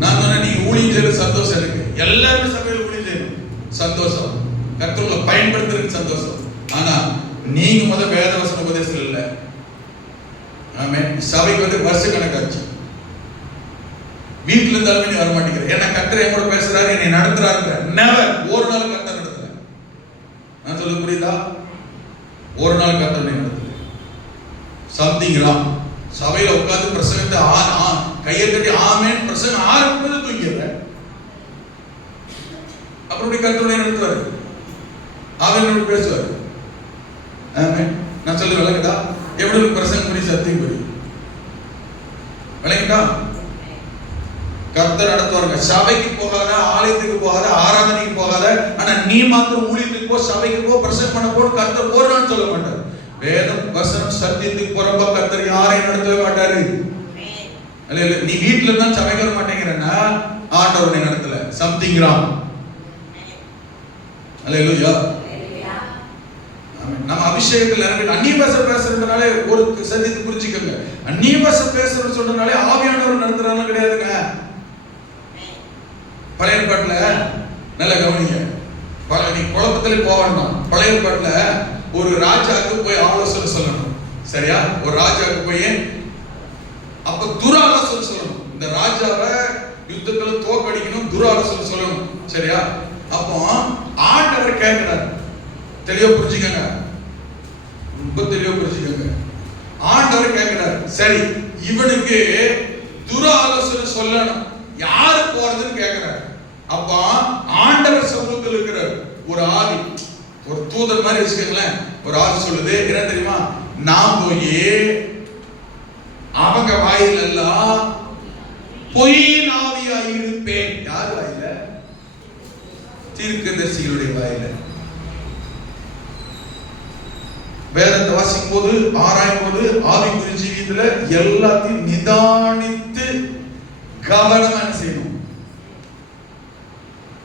நான் சொன்னேன், நீங்க ஊழியம் செய்யற சந்தோஷம் இருக்கு, எல்லாருமே சபையில் ஊழியம் செய்யணும், சந்தோஷம், கர்த்தரை பயன்படுத்துறதுக்கு சந்தோஷம். ஆனா நீங்க வேத வசன உபதேசம் இல்ல. ஆமென். சபைக்கு வந்து வருஷ கணக்காச்சு, வீட்டுல இருந்தாலுமே நீ வர மாட்டேங்கிற. ஏன்னா கர்த்தர் என் கூட பேசுறாரு, என்னை நடத்துறாரு. நெவர், ஒரு நாள் கர்த்தர் நடத்தல. நான் சொல்ல புரியுதா? ஒரு நாள் கர்த்தர் நடத்தல. சம்திங்கிறா சபையில உட்கார்ந்து பிரசங்கத்தை கையை தட்டி ஆமென் பிரசங்கம் ஆரம்பிப்பது தூங்கிடுற. அப்புறம் கர்த்தர் நடத்துவாரு, அவனோட பேசுவாரு. ஆமென். நான் சொல்ல விளங்குதா? எவ்வளவு பிரசங்கம் பண்ணி சத்தியம் பண்ணி விளங்குதா? கர்த்தர் நடத்துவாருங்க. சபைக்கு போகாத, ஆலயத்துக்கு போகாத, ஆராதனைக்கு போகாத, ஆனா நீ மாத்திரம் ஊழியத்துக்கு போ, சபைக்கு போ, பிரசங்கம் பண்ண போ, கர்த்தர் ஒரு நாள் சொல்ல மாட்டார். வேதம் வசனம் சத்தியத்துக்கு புறம்பா கர்த்தர் யாரையும் நடத்தவே மாட்டாரு. நீ வீட்டுல இருந்தா சபைக்கு வர மாட்டேங்கிறன்னா ஆண்டவர் உன்னை நடத்தல. Something wrong. அல்லேலூயா. நம்ம அபிஷேகத்துல அந்நிய பாஷை பேசுறதுனாலே ஒரு சத்தியத்தை புரிஞ்சுக்கோங்க. அந்நிய பாஷை பேசுறதுன்னு சொல்றதுனாலே ஆவியானவர் நடத்துறாங்க கிடையாதுங்க. பழைய ஏற்பாட்டுல நல்ல கவனிங்க, நீ குழப்பத்துல போக வேண்டாம். பழைய ஏற்பாட்டுல ஒரு ராஜாவுக்கு போய் ஆலோசனை சொல்லணும், சரியா? ஒரு ராஜாவுக்கு போய் அப்ப துராலோசனை சொல்லணும். இந்த ராஜாவை யுத்தத்துல தோக்கடிக்கணும், துராலோசனை சொல்லணும், சரியா? அப்போ ஆண்டவர் கேட்கிறார். தெளிவா புரிஞ்சுக்கங்க, ரொம்ப தெளிவா புரிஞ்சுக்கங்க. ஆண்டவர் கேட்கிறார், சரி இவனுக்கு துர ஆலோசனை சொல்லணும், யாரு போறதுன்னு கேட்கிறார். அப்ப ஆண்டவர் சமூகத்தில் இருக்கிற ஒரு ஆவி, ஒரு தூதர் மாதிரி வச்சுக்கோங்களேன், ஒரு ஆவி சொல்லுது என்ன தெரியுமா? நான் போய் அவங்க வாயில எல்லாம் பொய்யின் ஆவியா இருப்பேன். யார் வாயில? தீர்க்கதரிசிகளுடைய வாயில. வேதத்தை வாசிக்கும் போது, ஆராயும் போது, ஆவிக்குரிய ஜீவியத்துல எல்லாத்தையும் நிதானித்து கவனமா செய்யணும்,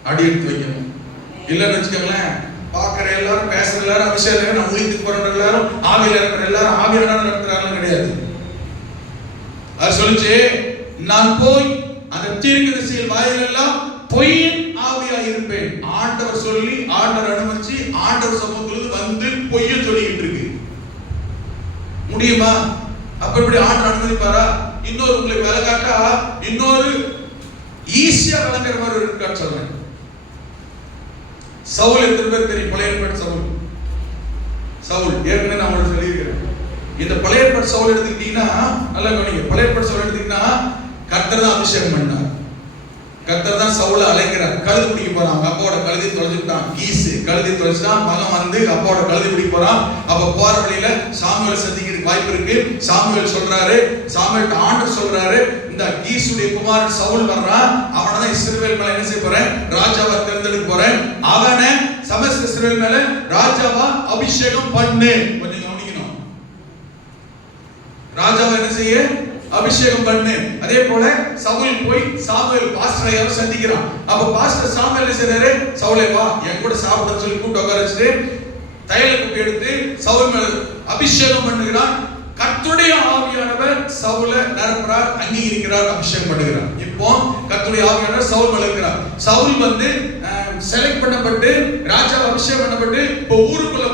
அடி எடுத்து வைக்கணும். இல்லன்னு வச்சுக்கோங்களேன், பாக்குற எல்லாரும், பேசுற எல்லாரும், அபிஷேகம் நான் ஊழியத்துக்கு போற எல்லாரும், ஆவியில இருக்கிற எல்லாரும் ஆவியான நடத்துறாங்க கிடையாது. அது சொல்லிச்சு, நான் போய் அந்த தீர்க்கதரிசியின் வாயிலெல்லாம் பொய்யின் ஆவியாய் இருப்பேன். ஆண்டவர் சொல்லி, ஆண்டவர் அனுமதிச்சு, ஆண்டவர் சமூகத்திலிருந்து வந்து பொய்ய சொல்லிக்கிட்டு இருக்கு. முடியுமா? அப்ப இப்படி ஆண்டவர் அனுமதிப்பாரா? இன்னொரு உங்களுக்கு வேலை காட்டா இன்னொரு ஈஸியா விளங்குற மாதிரி இருக்கான்னு சொல்றேன். சவுல் எத்தனை பேர் தெரியும்? பழைய ஏற்பாடு சவுல் ஏற்கனவே நான் உங்களுக்கு சொல்லியிருக்கிறேன். இந்த பழைய ஏற்பாடு சவுல் எடுத்துக்கிட்டீங்கன்னா நல்லா கவனிங்க. பழைய ஏற்பாடு சவுல் எடுத்துக்கிட்டீங்கன்னா கர்த்தர் தான் அபிஷேகம் பண்ணார். கர்த்தர் தான் சவுலை அழைக்கிறார். கழுது பிடிக்க போறான். அவங்க அப்பாவோட கழுதி தொலைச்சுட்டான். கீசு கழுதி தொலைச்சுட்டான். மகன் வந்து அப்பாவோட கழுதி பிடிக்க போறான். அப்ப போற வழியில சாமுவேல் சந்திக்கிறதுக்கு வாய்ப்பு இருக்கு. சாமுவேல் சொல்றாரு, சாமுவேல் ஆண்டவர் சொல்றாரு, இந்த கீசுடைய குமாரன் சவுல் வர்றான், அவனை தான் இஸ்ரவேல் மேல என்ன செய்ய போறேன்? ராஜாவா தேர்ந்தெடுக்க போறேன். அவனை சமஸ்த இஸ்ரவேல் மேல ராஜாவா அபிஷேகம் பண்ணு. கொஞ்சம் கவனிக்கணும். ராஜாவா என்ன செய்ய? அபிஷேகம் பண்ணு. அதே போல சவுல் போய் சாமுவேல் பாஸ்டரை சந்திக்கிறான். அப்ப பாஸ்டர் சாமுவேல் என்ன செய்றாரு? சவுலே வா, என் கூட சாப்பிட சொல்லி கூப்பிட்டு உட்கார வச்சுட்டு தைல குப்பி எடுத்து சவுல் மேல அபிஷேகம் பண்ணுகிறான். கர்த்தருடைய ஆவியானவர் சவுலை நிரப்புறார், அங்கீகரிக்கிறார், அபிஷேகம் பண்ணுகிறார். இப்போ கர்த்தருடைய ஆவியானவர் சவுல் மேல இருக்கிறார். சவுல் வந்து செலக்ட் பண்ணப்பட்டு ராஜா அபிஷேகம் பண்ணப்பட்டு இப்போ ஊருக்குள்ள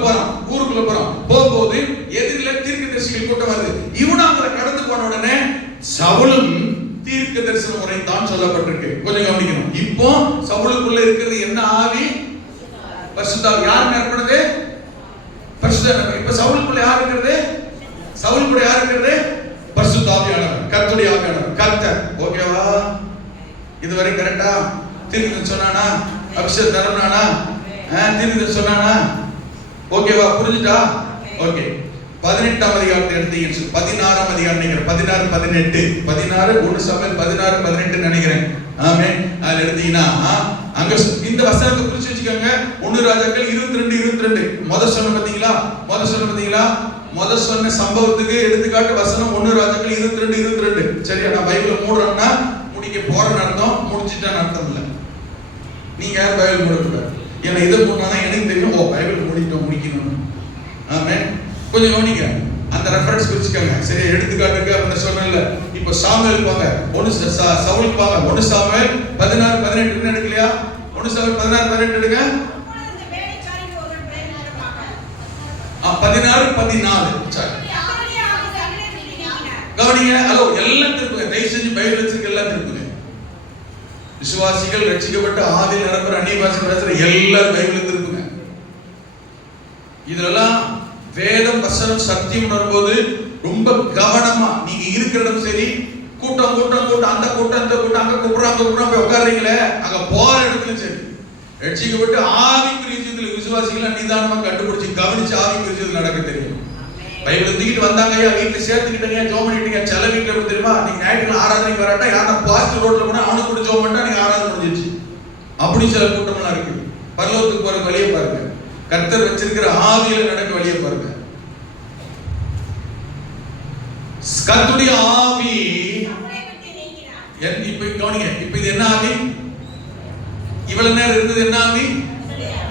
போறான். போகும்போது எதிரில தீர்க்கதரிசிகள் கூட்டம் வருது. இவனும் அவங்களை கடந்து போன உடனே சவுலும் தீர்க்க தரிசன முறை தான் சொல்லப்பட்டிருக்கு. கொஞ்சம் கவனிக்கணும். இப்போ சவுலுக்குள்ள இருக்கிறது என்ன ஆவி? பரிசுத்த ஆவி. யார் நிரப்புனது? பரிசுத்த ஆவி. இப்ப சவுலுக்குள்ள யார் இருக்கிறது? சவுலுக்குள்ள யார் இருக்கிறது? பரிசுத்த ஆவியானவர், கர்த்தருடைய ஆவியானவர், கர்த்தர். ஓகேவா? இதுவரை கரெக்டா? தீர்க்க சொன்னானா? அபிஷேகம் தரனானா? தீர்க்க சொன்னானா? ஓகேவா? புரிஞ்சுட்டா? ஓகே. 18ஆம் அதிகாரத்தை எடுத்தீங்க. 16ஆம் அதிகாரம் நினைக்கிறேன். 16 18 16 1 சாமுவேல் 16 18 நினைக்கிறேன். ஆமென். அதுல எடுத்தீங்கன்னா அங்க இந்த வசனத்தை குறிச்சு வச்சுக்கோங்க. 1 ராஜாக்கள் 22 22 முதல் சொன்ன பாத்தீங்களா? முதல் சொன்ன சம்பவத்துக்கு எடுத்துக்காட்டு வசனம் 1 ராஜாக்கள் 22 22. சரியா? நான் பைபிளை மூடுறேன்னா முடிக்க போறேன்னு அர்த்தம், முடிச்சிட்டான்னு அர்த்தம் இல்லை. நீங்க யார் பைபிள் மூடக்கூடாது. ஏன்னா இதை மூடினாதான் எனக்கு தெரியும், ஓ பைபிள் முடிக்கணும். ஆமென். கொஞ்சம் கவனிங்க, அந்த ரெஃபரன்ஸ் குறிச்சுக்கோங்க. சரி, எடுத்துக்காட்டுக்கு அப்படின்னு சொன்னல. இப்போ சாமுவேல் போங்க, சவுல் போங்க. 1 சாமுவேல் 16 18 எடுக்கலையா? 1 சாமுவேல் 16 18 எடுங்க. 16 14 சரி கவனிங்க. ஹலோ, எல்லாம் திருப்புங்க. தயவு செஞ்சு பைபிள் வச்சிருக்க எல்லாம் திருப்புங்க. விசுவாசிகள் ரட்சிக்கப்பட்ட ஆவியில் நிரப்புற அந்நிய பாஷை பேசுற எல்லாரும் பைபிள் திருப்புங்க. இதெல்லாம் வேதம் வசனம் சத்தியம் வரும்போது ரொம்ப கவனமா நீங்க இருக்கிற இடம் சரி, கூட்டம் அந்த கூட்டம் இந்த கூட்டம் அங்க கூப்பிடுறாங்க போய் உட்கார்றீங்களே, அங்க போற இடத்துல சரி, ரட்சிக்கப்பட்டு ஆவிக்குரிய விஷயத்துல விசுவாசிகள் நிதானமா கண்டுபிடிச்சு கவனிச்சு ஆவிக்குரிய விஷயத்துல நடக்க தெரியும். பைபிள் தூக்கிட்டு வந்தாங்க, ஐயா வீட்டுல சேர்த்துக்கிட்டீங்க, ஜோம் பண்ணிட்டீங்க. சில வீட்டுல எப்படி தெரியுமா? நீங்க ஞாயிற்றுக்கிழமை ஆராதனைக்கு வராட்டா யாரா பாஸ்ட் ரோட்ல கூட அவனுக்கு கூட ஜோம் பண்ணிட்டா நீங்க ஆராதனை முடிஞ்சிச்சு. அப்படி சில கூட்டம்லாம் இருக்கு. பரலோகத்துக்கு போற வழியை பாருங்க. கர்த்தர் வச்சிருக்கிற ஆவியில நடக்க வழியை பாருங்க. கர்த்தருடைய ஆவி இப்ப கவனிங்க. இப்ப இது என்ன ஆவி? இவ்வளவு நேரம் இருந்தது என்ன ஆவி?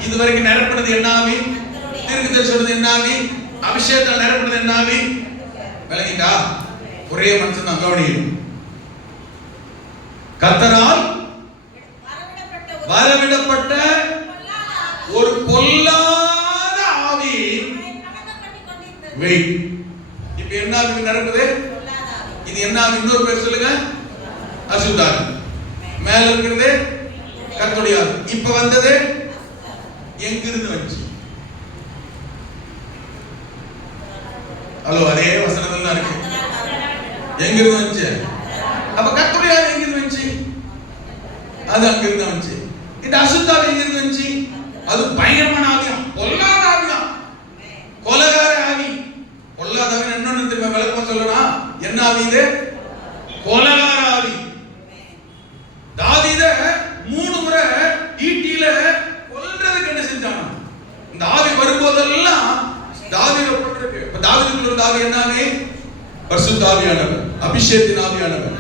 இதுவரைக்கும் நிரப்பினது என்ன ஆவி? தீர்க்கதரிசனம் சொன்னது என்ன ஆவி? அபிஷேகத்தால் நிரப்பினது என்ன ஆவி? விளங்கிட்டா? ஒரே மனுஷன் தான் கவனிக்கணும். கர்த்தரால் வரவிடப்பட்ட ஒரு பொல்லாத ஆவி. வெயிட். இப்ப என்ன ஆவி நடக்குது? இது என்ன ஆவி? இன்னொரு பேர் சொல்லுங்க. அசுத்த ஆவி. மேல இருக்கிறது கர்த்தருடைய ஆவி. இப்ப வந்தது எங்கிருந்து வந்துச்சு? ஹலோ, அதே வசனத்துல தான் இருக்கு. எங்கிருந்து வந்துச்சு? அப்ப கர்த்தருடைய ஆவி எங்கிருந்து வந்துச்சு? அது அங்கிருந்து வந்துச்சு. இந்த அசுத்த ஆவி எங்கிருந்து வந்துச்சு? அது பயங்கரமான ஆவியம், பொல்லாத ஆவியம், கொலைகார ஆவி. பொல்லாத ஆவி என்னன்னு தெரியுமா? விளக்கமா சொல்லணும். என்ன ஆவி இது? கொலைகார ஆவி. தாவீத 3 முறை ஈட்டியில கொல்றதுக்கு என்ன செஞ்சாங்க? இந்த ஆவி வரும்போதெல்லாம் தாவீத கொல்றதுக்கு. இப்ப தாவீதுக்குள்ள இருந்த ஆவி என்ன ஆவி? பரிசுத்த ஆவியானவர், அபிஷேகத்தின் ஆவியானவர்.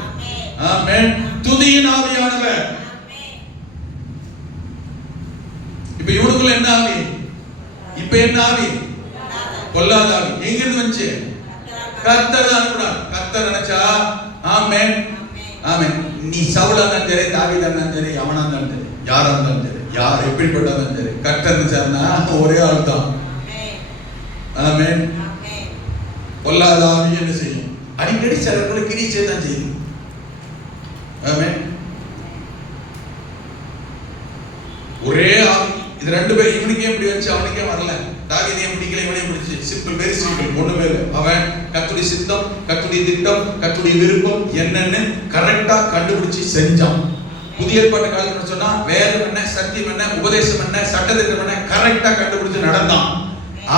ஆமென். துதியின் ஆவியானவர். இப்ப இவனுக்குள்ள என்ன ஆவி? இப்ப என்ன ஆவி? பொல்லாத ஆவி. எங்கிருந்து வந்துச்சு? கர்த்தர் தான் அனுப்புறார். கர்த்தர் நினைச்சா ஆமென் ஆமென். நீ சவுலா இருந்தாலும் சரி, தாவீதா இருந்தாலும் சரி, எவனா இருந்தாலும் சரி, யாரா இருந்தாலும் சரி, யார் எப்படிப்பட்டவன் சரி, கர்த்தர் சொன்னா ஒரே ஆள் தான். ஆமென். பொல்லாத ஆவி என்ன செய்யும்? அடிக்கடி சிலர்களை கிரியை தான் செய்யும். ஆமென். ஒரே ஆவி. இது ரெண்டு பேர், இவனுக்கே இப்படி வச்சு அவனுக்கே வரல. தாவீதையும் பிடிக்கல, இவனையும் பிடிச்சு. Simple, very simple. ஒண்ணுமே இல்லை. அவன் கர்த்தருடைய சித்தம், கர்த்தருடைய திட்டம், கர்த்தருடைய விருப்பம் என்னன்னு கரெக்டா கண்டுபிடிச்சு செஞ்சான். புதிய ஏற்பாட்டு காலத்துல சொன்னா வேதம் என்ன, சத்தியம் என்ன, உபதேசம் என்ன, சட்டத்திட்டம் என்ன கரெக்டா கண்டுபிடிச்சு நடந்தான்.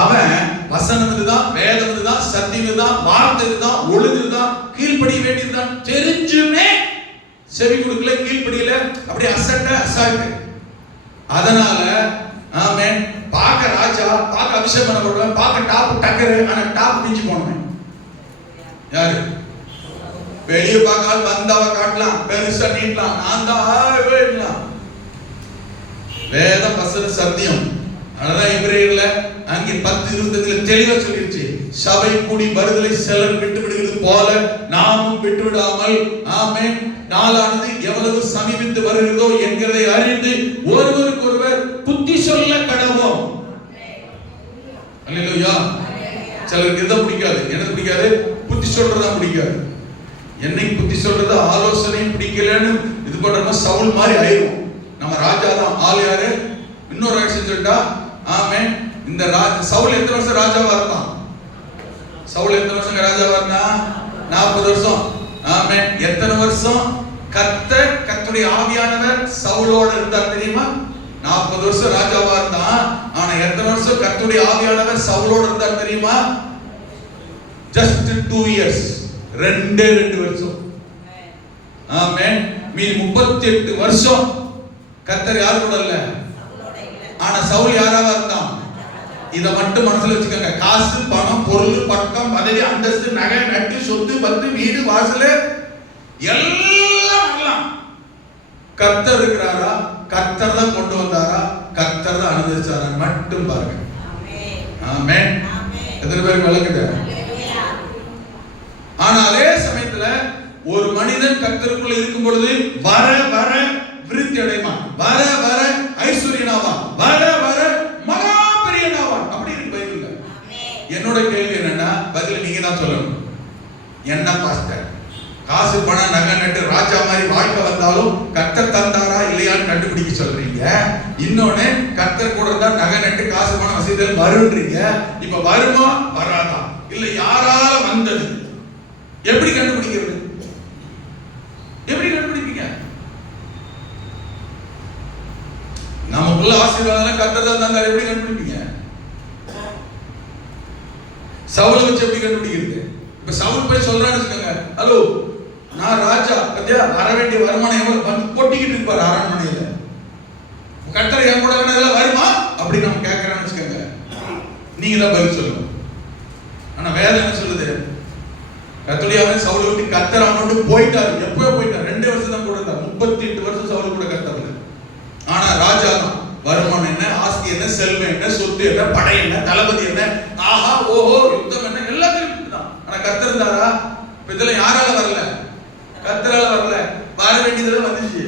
அவன் வசனம் இதுதான், வேதம் இதுதான், சத்தியம் இதுதான், வார்த்தை இதுதான், ஒழுங்கு இதுதான், கீழ்ப்படிய வேண்டியதுதான் தெரிஞ்சுமே செவி கொடுக்கல, கீழ்ப்படியல, அப்படி அசால்ட். அதனால ஆமென், பார்க்க ராஜா, பார்க்க அபிஷேகம் பண்ணப்படுவான், பார்க்க டாப் டக்கரு, ஆனா டாப் பிஞ்சு போனவன் யாரு? வெளியே பார்க்கால் வந்தவ காட்டலாம், பெருசா நீட்டலாம், நான் தான் வேதம் வசனம் சத்தியம். அதான் இப்ரேயர்ல அங்கே 10:25 தெளிவா சொல்லிருச்சு. சபை கூடி வருதலை சிலர் விட்டு விடுகிறது போல நாமும் விட்டு விடாமல், ஆமென், நாளானது எவ்வளவு சமீபித்து வருகிறதோ என்கிறதை அறிந்து ஒருவருக்கொருவர் புத்தி சொல்ல கடவோம். அல்லேலூயா. சிலருக்கு இதை பிடிக்காது. எனக்கு பிடிக்காது, புத்தி சொல்றதா பிடிக்காது. என்னைக்கு புத்தி சொல்றது ஆலோசனை பிடிக்கலன்னு இது பண்றோம்னா சவுல் மாதிரி ஆயிரும். நம்ம ராஜா தான். ஆள் யாரு? இன்னொரு ரகசியம் சொல்லிட்டா, ஆமென், இந்த சவுல் எத்தனை வருஷம் ராஜாவா இருந்தான்? சவுல் எத்தனை வருஷம் ராஜாவா இருந்தான்? 40 வருஷம். ஆமென். எத்தனை வருஷம் கர்த்தருடைய ஆவியானவர் சவுலோட இருந்தார் தெரியுமா? 40 வருஷம் ராஜாவா இருந்தான். ஆனா எத்தனை வருஷம் கர்த்தருடைய ஆவியானவர் சவுலோட இருந்தார் தெரியுமா? Just 2 years. 2 வருஷம். ஆமென். மீதி 38 வருஷம் கர்த்தர் யார் கூட இல்ல, ஆனா சவுல் யாராவா இருந்தான்? இத மட்டும் மனசுல வச்சுக்கோங்க. காசு, பணம், பொருள், பட்டம், பதவி, அந்தஸ்து, நகை, நட்டு, சொத்து, பத்து, வீடு, வாசல் எல்லாம் வரலாம். கர்த்தர் இருக்கிறாரா? கர்த்தர் தான் கொண்டு வந்தாரா? கர்த்தர் தான் அனுமதிச்சாரா? மட்டும் பாருங்க. ஆமென். எத்தனை பேருக்கு விளக்குது? ஆனா அதே சமயத்துல ஒரு மனிதன் கர்த்தருக்குள்ள இருக்கும் பொழுது வர வர விருத்தி அடைவான், வர வர ஐஸ்வர்யனாவான், வர வர மகா பெரியனாவான். அப்படி இருக்கு பைபிள்ல. என்னோட கேள்வி என்னன்னா, பதில் நீங்க தான் சொல்லணும். என்ன பாஸ்டர், காசு, பணம், நகை, நட்டு, ராஜா மாதிரி வாழ்க்கை வந்தாலும் கர்த்தர் தந்தாரா இல்லையான்னு கண்டுபிடிக்க சொல்றீங்க. இன்னொன்னு, கர்த்தர் கூட இருந்தா நகை, நட்டு, காசு, பணம், வசதிகள் வருன்றீங்க. இப்ப வருமா வராதா, இல்ல யாரால வந்தது, எப்படி கண்டுபிடிக்கிறது? எப்படி கண்டுபிடிப்பீங்க? நமக்குள்ள ஆசீர்வாதம் கர்த்தர் தான் தந்தார், எப்படி கண்டுபிடிப்பீங்க? சவுலை வச்சு எப்படி கண்டுபிடிக்கிறது? இப்ப சவுல் போய் சொல்றான்னு வச்சுக்கோங்க, ஹலோ நான் ராஜா, பத்தியா வர வேண்டிய வருமானம் எவ்வளவு கொட்டிக்கிட்டு இருப்பாரு அரண்மனையில, கர்த்தர் என் கூட இதெல்லாம் வருமா அப்படி நம்ம கேட்கறான்னு வச்சுக்கோங்க, நீங்க தான் பதில் சொல்லணும். ஆனா வேதம் என்ன சொல்லுது? கர்த்தருடைய சவுலை விட்டு கர்த்தர் அவனோடு போயிட்டாரு. எப்போ போயிட்டாரு? 2 வருஷம் தான் கூட இருந்தார். 38 வருஷம் சவுல் கூட கர்த்தர்ல. ஆனா ராஜா தான். வருமானம் என்ன, ஆஸ்தி என்ன, செல்வம் என்ன, சொத்து என்ன, படை என்ன, தளபதி என்ன, ஆஹா ஓஹோ யுத்தம் என்ன, எல்லாத்தையும் தான். ஆனா கர்த்தர் இருந்தாரா? இதெல்லாம் யாரால வரல? கர்த்தரால வரல. வர வேண்டியதெல்லாம் வந்துச்சு.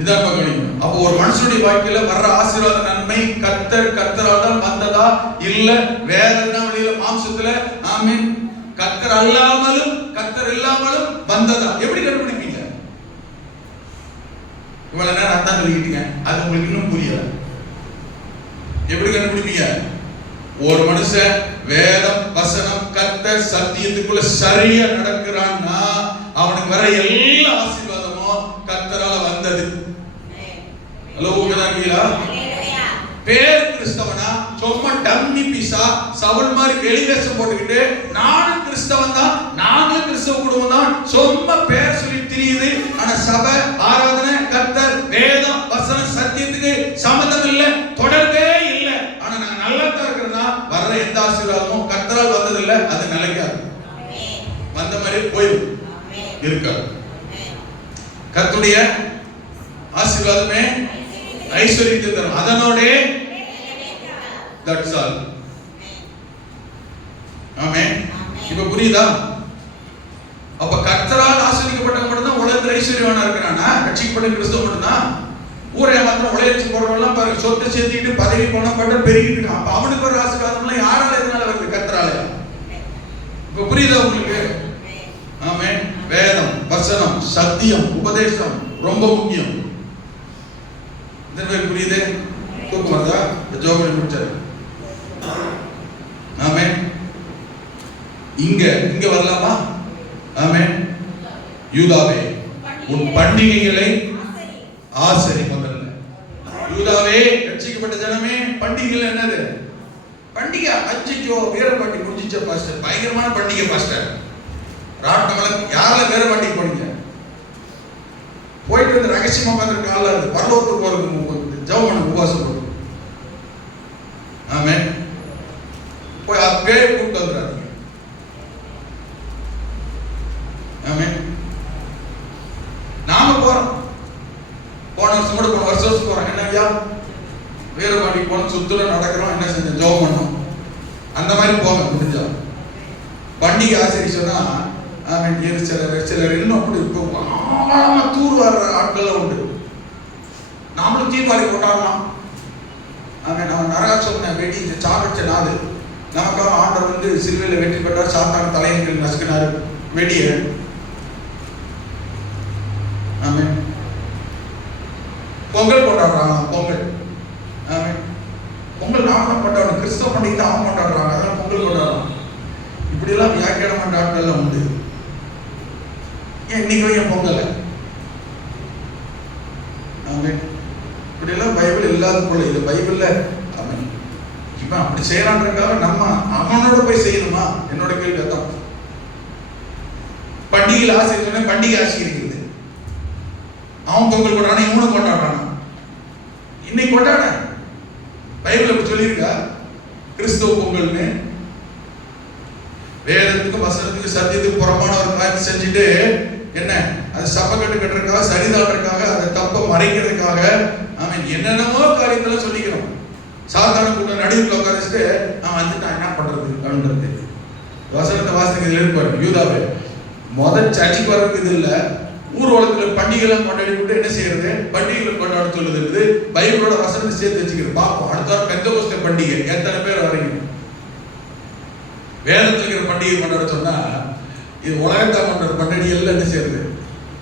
இதான் கவனிக்கணும். அப்போ ஒரு மனுஷனுடைய வாழ்க்கையில வர்ற ஆசீர்வாத நன்மை கர்த்தரால் தான் வந்ததா இல்ல வேதனா வழியில மாம்சத்துல, ஆமென், கர்த்தர் அல்லாமலும் கர்த்தர் இல்லாமலும் வந்ததா? எப்படி கண்டுபிடிப்பீங்க? இவ்வளவு நேரம் அதான் சொல்லிக்கிட்டீங்க, அது உங்களுக்கு இன்னும் புரியல. எப்படி கண்டுபிடிப்பீங்க? ஒரு மனுஷன் வேதம், வசனம், கர்த்தர் சத்தியத்துக்குள்ள சரியா நடக்கிறான்னா அவனுக்கு வர எல்லா ஆசீர்வாதமும் கர்த்தரால வந்தது. ஹலோ, கேக்குதா? பேர் கிறிஸ்தவனா, சும்மா டம்மி பீஸா சவுல் மாதிரி வெளிவேஷம் போட்டுக்கிட்டு நானும் கிறிஸ்தவன் தான், நாங்களும் கிறிஸ்தவ குடும்பம் தான், சும்மா பேர் சொல்லி தெரியுது. ஆனா சபை, ஆராதனை, கர்த்தர், வேதம், வசனம், சத்தியத்துக்கு சம்பந்தம் இல்ல, தொடர்பே இல்ல. ஆனா நாங்க நல்லா தான் இருக்கிறோம்னா வர்ற எந்த ஆசீர்வாதமும் கர்த்தரால் வந்தது இல்ல, அது நிலைக்காது. வந்த மாதிரி போயிடும், இருக்காது. கர்த்தருடைய ஆசீர்வாதமே ஐஸ்வர்யத்தை தரும். அதனோட that's all. ஆமென். இப்ப புரியுதா? அப்ப கர்த்தரால் ஐஸ்வர்யவானா இருக்கிறானா? ரட்சிக்கப்பட்ட கிறிஸ்தவ மட்டும்தான். ஊரை மாத்திரம் உழைச்சி போடுறவெல்லாம் பாருங்க, சொத்தை சேர்த்திட்டு பதவி பணம் பட்ட பெருகிட்டு இருக்கான். அப்ப அவனுக்கு ஒரு ஆசீர்வாதம்லாம் யாரால எதனால வருது? கர்த்தரால. இப்ப புரியுதா உங்களுக்கு? ஆமென். வேதம், வசனம், சத்தியம், உபதேசம் ரொம்ப முக்கியம். இதற்கு புரியுது? தூக்கம் வருதா? ஜோபனை முடிச்சாரு. ஆமென். இங்க வரலாமா? ஆமென். யூதாவே, உன் பண்டிகைகளை ஆசரி. முதல்ல யூதாவே, ரட்சிக்கப்பட்ட ஜனமே, பண்டிகைகள் என்னது? பண்டிகை. அச்சோ, வீரபாண்டி முடிஞ்சிச்ச பாஸ்டர், பயங்கரமான பண்டிகை பாஸ்டர். ராட்டமலம் யாரால வீரபாண்டி போனீங்க? போயிட்டு வந்து ரகசியமா பார்த்துருக்க ஆளா இருக்கு. பரலோகத்துக்கு போறதுக்கு ஜெபம் பண்ண, உபவாசம் போட்டு. ஆமென். போய் அப்பே கூப்பிட்டு வந்துறாரு. ஆமென். நாம போறோம். போன வருஷம் கூட போன வருஷம் போறோம். என்ன ஐயா, வீரபாண்டி போன சுத்துல நடக்கிறோம். என்ன செஞ்சோம்? ஜெபம் பண்ணோம். அந்த மாதிரி போங்க முடிஞ்சா. பண்டிகை ஆசிரியர் சொன்னா சிலர் இன்னும் அப்படி தூர் வர்ற ஆட்கள் உண்டு. நாமளும் தீபாவளி கொண்டாடலாம். நம்ம நரகாட்சம் வெடி சாப்பிட்ட நாள் நமக்காக ஆண்டவர் வந்து சிலுவையில் வெற்றி பெற்றார். சாத்தான தலையங்கள் நசுக்கினார் வெடிய. ஆமென். பொங்கல் கொண்டாடுறாங்க. பொங்கல். ஆமென். பொங்கல் நாம தான் கொண்டாடணும். கிறிஸ்தவ பண்டிகை தான் அவங்க கொண்டாடுறாங்க. அதெல்லாம் பொங்கல் கொண்டாடுறாங்க. இப்படி எல்லாம் வியாக்கியானமான ஆட்கள் உண்டு. ஏன் இன்னைக்கு ஏன் பொங்கல? ஆமென். இப்படி எல்லாம் பைபிள் இல்லாத போல. இது பைபிள்ல ஆமென். இப்ப அப்படி செய்யறான்றதுக்காக நம்ம அவனோட போய் செய்யணுமா? என்னோட கேள்வி அதான். பண்டிகையில் ஆசை சொன்ன பண்டிகை ஆசை இருக்குது. அவன் பொங்கல் கொண்டாடான, இவனும் கொண்டாடுறானா? இன்னைக்கு கொண்டாட பைபிள் அப்படி சொல்லியிருக்கா? கிறிஸ்துவ பொங்கல்னு வேதத்துக்கு வசனத்துக்கு சத்தியத்துக்கு புறமான ஒரு காட்சி செஞ்சுட்டு என்ன அது சப்பக்கட்டு கட்டுறதுக்காக, சரிதாடுறதுக்காக, அதை தப்ப மறைக்கிறதுக்காக அவன் என்னென்னமோ காரியத்தெல்லாம் சொல்லிக்கிறோம். சாதாரண கூட்டம் நடுவில் உட்காரிச்சுட்டு நான் வந்துட்டான் என்ன பண்றது அப்படின்றது. வசனத்தை வாசிக்கிறது இருப்பாரு. யூதாவே, சர்ச்சைக்கு வர்றதுக்கு இது இல்லை. ஊர்வலத்துல பண்டிகைலாம் கொண்டாடி விட்டு என்ன செய்யறது? பண்டிகைகளை கொண்டாட சொல்லுது. பைபிளோட வசனத்தை சேர்த்து வச்சுக்கிறது. பார்ப்போம் அடுத்த வாரம் பெந்தகோஸ்தே பண்டிகை எத்தனை பேர் வரீங்க? வேதத்தில் இருக்கிற பண்டிகை கொண்டாட சொன்னா இது உலகத்தை கொண்டாட பண்டிகை எல்லாம் என்ன செய்யறது?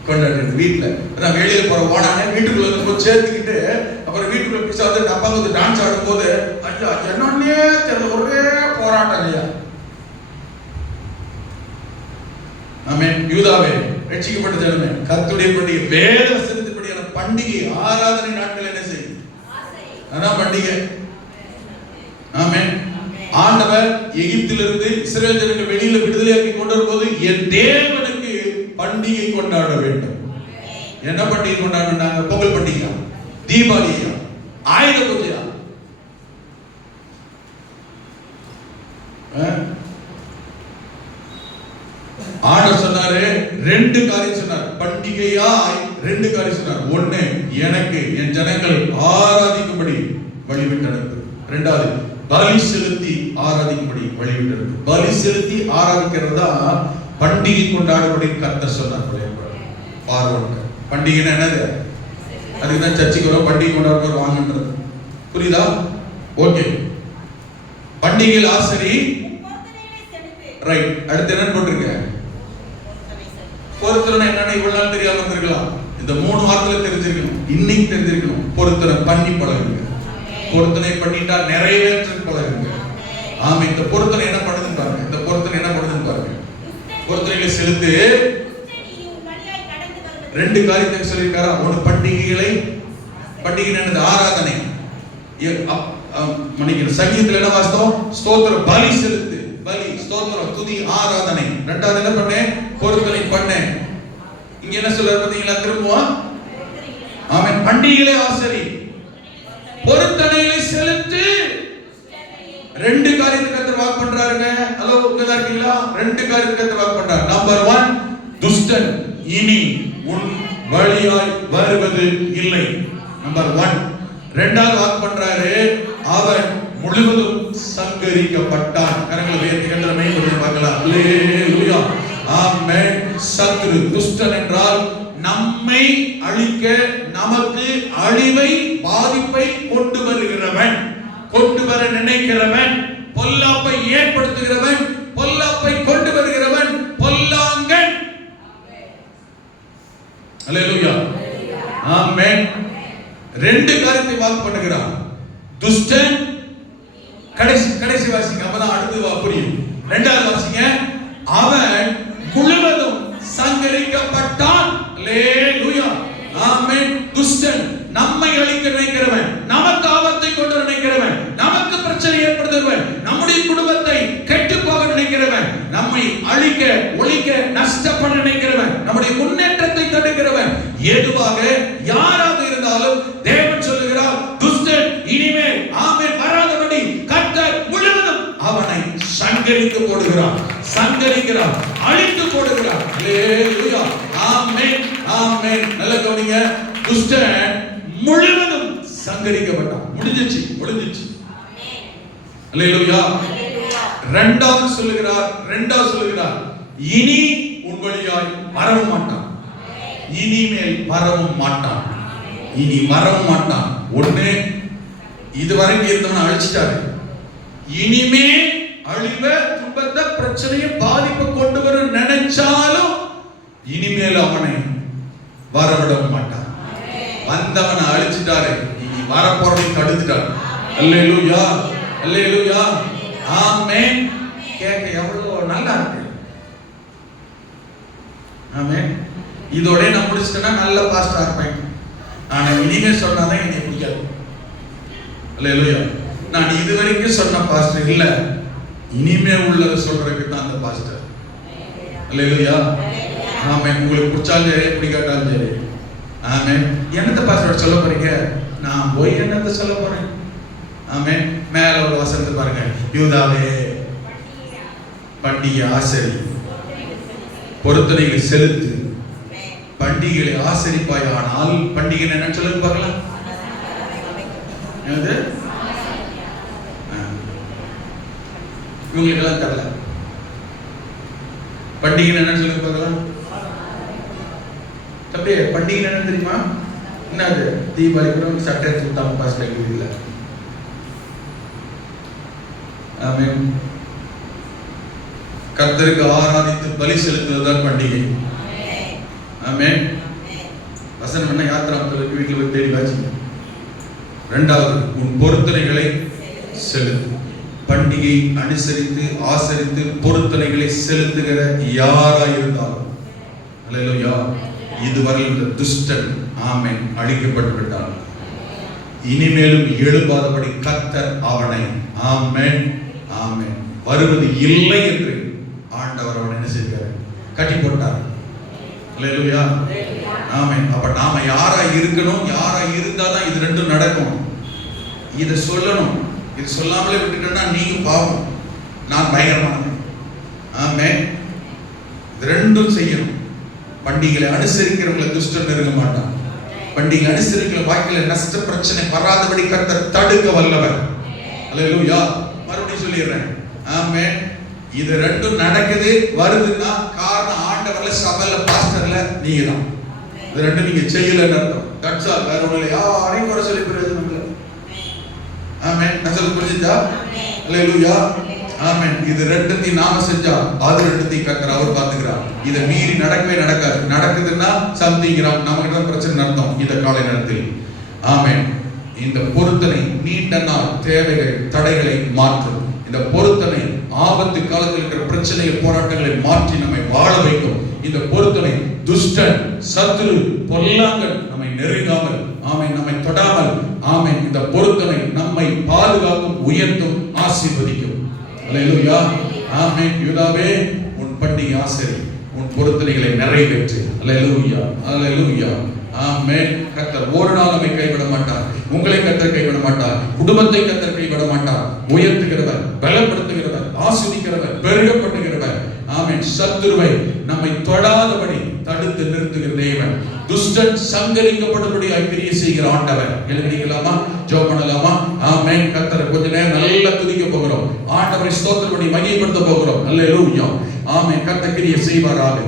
கொண்டாடுறது. வீட்டுல அதான் வெளியில போற ஓனானே வீட்டுக்குள்ள போய் சேர்த்துக்கிட்டு அப்புறம் வீட்டுக்குள்ள பிசா வந்து டப்பாங்க வந்து டான்ஸ் ஆடும் போது ஐயா என்னன்னே தெரியல, ஒரே போராட்டம் ஐயா. ஆமென். யூதாவே, ரட்சிக்கப்பட்ட ஜனமே, கர்த்தருடைய பண்டிகை வேத வசனத்தின்படியான பண்டிகை ஆராதனை நாட்கள் என்ன செய்யும்? அதான் பண்டிகை. ஆமென். ஆண்டவர் எகிப்திலிருந்து இஸ்ரவேல் ஜனங்களை வெளியில விடுதலையாக்கி கொண்டு வரும்போது என் தேவனுக்கு பண்டிகை கொண்டாட வேண்டும். என்ன பண்டிகை கொண்டாடுனாங்க? பொங்கல் பண்டிகையா, தீபாவளியா, ஆயுத பூஜையா? ஆண்டவர் சொன்னாரு, ரெண்டு காரியம் சொன்னார். பண்டிகையாய் ரெண்டு காரியம் சொன்னார். ஒண்ணு, எனக்கு என் ஜனங்கள் ஆராதிக்கும்படி வழிவிட்டு அனுப்பு. ரெண்டாவது, பலி செலுத்தி ஆராதிக்கும்படி வழிவிட்டு அனுப்பு. பலி செலுத்தி ஆராதிக்கிறதா பண்டிகை கொண்டாடும்படி கர்த்தர் சொன்னார். பார்வோனுக்கு பண்டிகைன்னா என்னது? அதுக்குதான் சர்ச்சைக்கு வரும், பண்டிகை கொண்டாடுற வாங்கன்றது. புரியுதா? ஓகே. பண்டிகையில் ஆசரி. ரைட். அடுத்து என்ன போட்டிருக்க? பொருத்தனை என்னன்னு இவ்வளவு நாள் தெரியாம இருந்திருக்கலாம். இந்த 3 வாரத்துல தெரிஞ்சிருக்கணும். இன்னைக்கு தெரிஞ்சிருக்கணும். பொருத்தனை பண்ணி பழகுங்க. பொருத்தனை பண்ணிட்டா நிறைவேற்ற பழகுங்க. ஆமா. இந்த பொருத்தனை என்ன பண்ணுதுன்னு பாருங்க. இந்த பொருத்தனை என்ன பண்ணுதுன்னு பாருங்க. பொருத்தனைகளை செலுத்து. ரெண்டு காரியத்தை சொல்லியிருக்காரா? ஒரு பண்டிகைகளை, பண்டிகை என்னது? ஆராதனை. சங்கீதத்துல என்ன வாஸ்தவம்? ஸ்தோத்திரம், பலி செலுத்து. பலி, ஸ்தோத்திரம், துதி, ஆராதனை. ரெண்டாவது என்ன பண்ண? பொருத்தனை பண்ண. இங்க என்ன சொல்றாரு பாத்தீங்களா? திரும்பவும் ஆமென். பண்டிகைகளை ஆசரி, பொருத்தனைகளை செலுத்து. ரெண்டு காரியத்தை கர்த்தர் வாக்கு பண்றாருங்க. ஹலோ, உங்கதா இருக்கீங்களா? ரெண்டு காரியத்தை கர்த்தர் வாக்கு பண்றாரு. நம்பர் 1, துஷ்டன் இனி உன் வழியாய் வருவது இல்லை. நம்பர் 1. ரெண்டாவது வாக்கு பண்றாரு, அவன் முழுவதும் சங்கரிக்கப்பட்டான். கரங்களை உயர்த்தி கர்த்தரை மகிமைப்படுத்தி பார்க்கலாம். அல்லேலூயா. ஆமென். சத்ரு, துஷ்டன் என்றால் நம்மை அழிக்க, நமக்கு அழிவை, பாதிப்பை கொண்டு வருகிறவன், கொண்டு வர நினைக்கிறவன், பொல்லாப்பை ஏற்படுத்துகிறவன், பொல்லாப்பை கொண்டு வருகிறவன் பொல்லாங்கன். அல்லேலூயா, ஆமென். ரெண்டு காரியத்தை வாக்கு பண்ணுகிறான். துஷ்டன், கடைசி வாசிங்க, அப்பதான் அடுத்து புரியும். இரண்டாவது வாசிங்க, அவன் முழுவதும் சங்கரிக்கப்பட்டான். அல்லேலூயா, ஆமென். துஷ்டன் நம்மை அழிக்க நினைக்கிறவன், நமக்கு ஆபத்தை கொண்டு நினைக்கிறவன், நமக்கு பிரச்சனை ஏற்படுத்துகிறவன், நம்முடைய குடும்பத்தை கெட்டு போக நினைக்கிறவன், நம்மை அழிக்க, ஒழிக்க, நஷ்டப்பட நினைக்கிறவன், நம்முடைய முன்னேற்றத்தை தடுக்கிறவன், எதுவாக யாராக இருந்தாலும் தேவன் சொல்லுகிறார், துஷ்டன் இனிமேல் ஆமென் வராதபடி கர்த்தர் முழுவதும் அவனை சங்கரித்து போடுகிறார், சங்கரிக்கிறார், அழித்து போடுகிறார். அல்லேலூயா, ஆமென், ஆமென். நல்ல கவனிங்க, துஷ்டன் முழுவதும் சங்கரிக்கப்பட்டான். முடிஞ்சிச்சு. அல்லேலூயா. இரண்டாவது சொல்லுகிறார், இனி உன் வழியாய் வரவும் மாட்டான், இனிமேல் வரவும் மாட்டான், இனி வரவும் மாட்டான். ஒண்ணு, இதுவரைக்கும் இருந்தவனை அழிச்சிட்டாரு, இனிமே அழிவ, துன்பத்தை, பிரச்சனையை, பாதிப்பை கொண்டு வர நினைச்சாலும் இனிமேல் அவனை வரவிட மாட்டான். வந்தவனை அழிச்சிட்டாரு, இனி வரப்போறதை தடுத்துட்டாரு. அல்லேலூயா, அல்லேலூயா, ஆமென். கேட்க எவ்வளவு நல்லா இருக்கு. ஆமென். இதோட நான் முடிச்சிட்டேன்னா நல்ல பாஸ்டா இருப்பேன். ஆனா இனிமே சொன்னாதான் என்னை பிடிக்காது. அல்லேலூயா. நான் இதுவரைக்கும் சொன்ன பாஸ்டர் இல்ல, இனிமே உள்ளது சொல்றதுக்கு தான் அந்த பாஸ்டர். அல்லேலூயா, ஆமென். உங்களுக்கு பிடிச்சாலும் சரி, பிடிக்காட்டாலும் சரி, ஆமென். என்னத்த பாஸ்டர் சொல்ல போறீங்க? நான் போய் என்னத்த சொல்ல போறேன்? ஆமென். மேல ஒரு வசனத்தை பாருங்க, யூதாவே பண்டிகை ஆசரி, பொருத்தனைகளை செலுத்து, பண்டிகைகளை ஆசரிப்பாய். ஆனால் பண்டிகை என்னன்னு சொல்லுங்க பார்க்கலாம். என்னது? இவங்களுக்கெல்லாம் தெரியல. பண்டிகை என்னன்னு சொல்லுங்க பார்க்கலாம். அப்படியே பண்டிகை என்னன்னு தெரியுமா? என்னது? தீபாவளி கூட சட்டை சுத்தாம பாஸ் கைது இல்லை. ஆமென். கர்த்தருக்கு ஆராதித்து பலி செலுத்துவதுதான் பண்டிகை. ஆமென். வசனம் என்ன? யாத்திராமத்திற்கு வீட்டில் போய் தேடி வாசிங்க. இரண்டாவது, உன் பொருத்தனைகளை செலுத்து. பண்டிகை அனுசரித்து ஆசரித்து பொருத்தனைகளை செலுத்துகிற யாரா இருந்தாலும், அல்லேலூயா, இதுவரை இந்த துஷ்டன் ஆமென் அழிக்கப்பட்டு விட்டான். இனிமேலும் எழும்பாதபடி கர்த்தர் அவனை ஆமென், ஆமென், வருவது இல்லை என்று ஆண்டவர் அவனை என்ன செய்கிறார்? கட்டி போட்டார். அல்லேலூயா, ஆமென். அப்ப நாம யாரா இருக்கணும், யாரா இருந்தாதான் இது ரெண்டும் நடக்கும். இதை சொல்லணும். இது சொல்லாமலே விட்டுட்டேன்னா நீங்க பாவம், நான் பயங்கரமானவன். ஆமென். இது ரெண்டும் செய்யணும். பண்டிகைகளை அனுசரிக்கிறவங்களை துஷ்டன் நெருங்க மாட்டான். பண்டிகை அனுசரிக்கிற வாழ்க்கையில நஷ்ட பிரச்சனை வராதபடி கர்த்தர் தடுக்க வல்லவர். அல்லேலூயா. மறுபடியும் சொல்லிடுறேன், ஆமென். இது ரெண்டும் நடக்குது, வருதுன்னா காரணம் ஆண்டவர்ல, சபையில, பாஸ்டர்ல நீங்க தான். இது ரெண்டும் நீங்க செய்யலன்னு அர்த்தம். That's all. வேற ஒண்ணும் இல்லை. யாரையும் குறை சொல்லி பிரயோஜனம் இல்லை. ஆமென். நான் சொல்ல புரிஞ்சுதா? அல்லேலூயா, ஆமென். இது ரெண்டுத்தையும் நாம செஞ்சா அது ரெண்டுத்தையும் கர்த்தர் அவர் பார்த்துக்கிறார். இதை மீறி நடக்கவே நடக்காது. நடக்குதுன்னா சம்திங் நமக்கு தான் பிரச்சனை அர்த்தம். இந்த காலை நேரத்தில் ஆமென். இந்த பொருத்தனை நீண்ட நாள் தேவைகள், தடைகளை மாற்றும். இந்த பொருத்தனை ஆபத்து காலத்தில் இருக்கிற பிரச்சனைகள், போராட்டங்களை மாற்றி நம்மை வாழ வைக்கும். இந்த பொருத்தனை துஷ்டன், சத்துரு, பொல்லாங்கன் நம்மை நெருங்காமல், ஆமென், நம்மை தொடாமல், ஆமென், இந்த பொருத்தனை நம்மை பாதுகாக்கும், உயர்த்தும், ஆசீர்வதிக்கும். அல்லேலூயா, ஆமென். யூதாவே உன் பண்டிகை ஆசரி, உன் பொருத்தனைகளை நிறைவேற்று. அல்லேலூயா, அல்லேலூயா, ஆமென். கர்த்தர் ஒரு நாள் நம்மை கைவிட மாட்டார். உங்களை கர்த்தர் கைவிட மாட்டார். குடும்பத்தை கர்த்தர் கைவிட மாட்டார். உயர்த்துகிறவர், பலப்படுத்துகிறவர், ஆசீர்வதிக்கிறவர், பெருகப்படுகிறவர். ஆமென். சத்துருவை நம்மை தொடாதபடி தடுத்து நிறுத்துகிற தேவன். துஷ்டன் சங்கரிக்கப்படும்படி கிரியை செய்கிற ஆண்டவர். எழுதிக்கலாமா? ஜெபம் பண்ணலாமா? ஆமென். கர்த்தரை கொஞ்ச நேரம் நல்லா துதிக்க போகிறோம். ஆண்டவரை ஸ்தோத்திரம் பண்ணி மகிமைப்படுத்த போகிறோம். அல்லேலூயா, ஆமென். கர்த்தர் கிரியை செய்வாராக.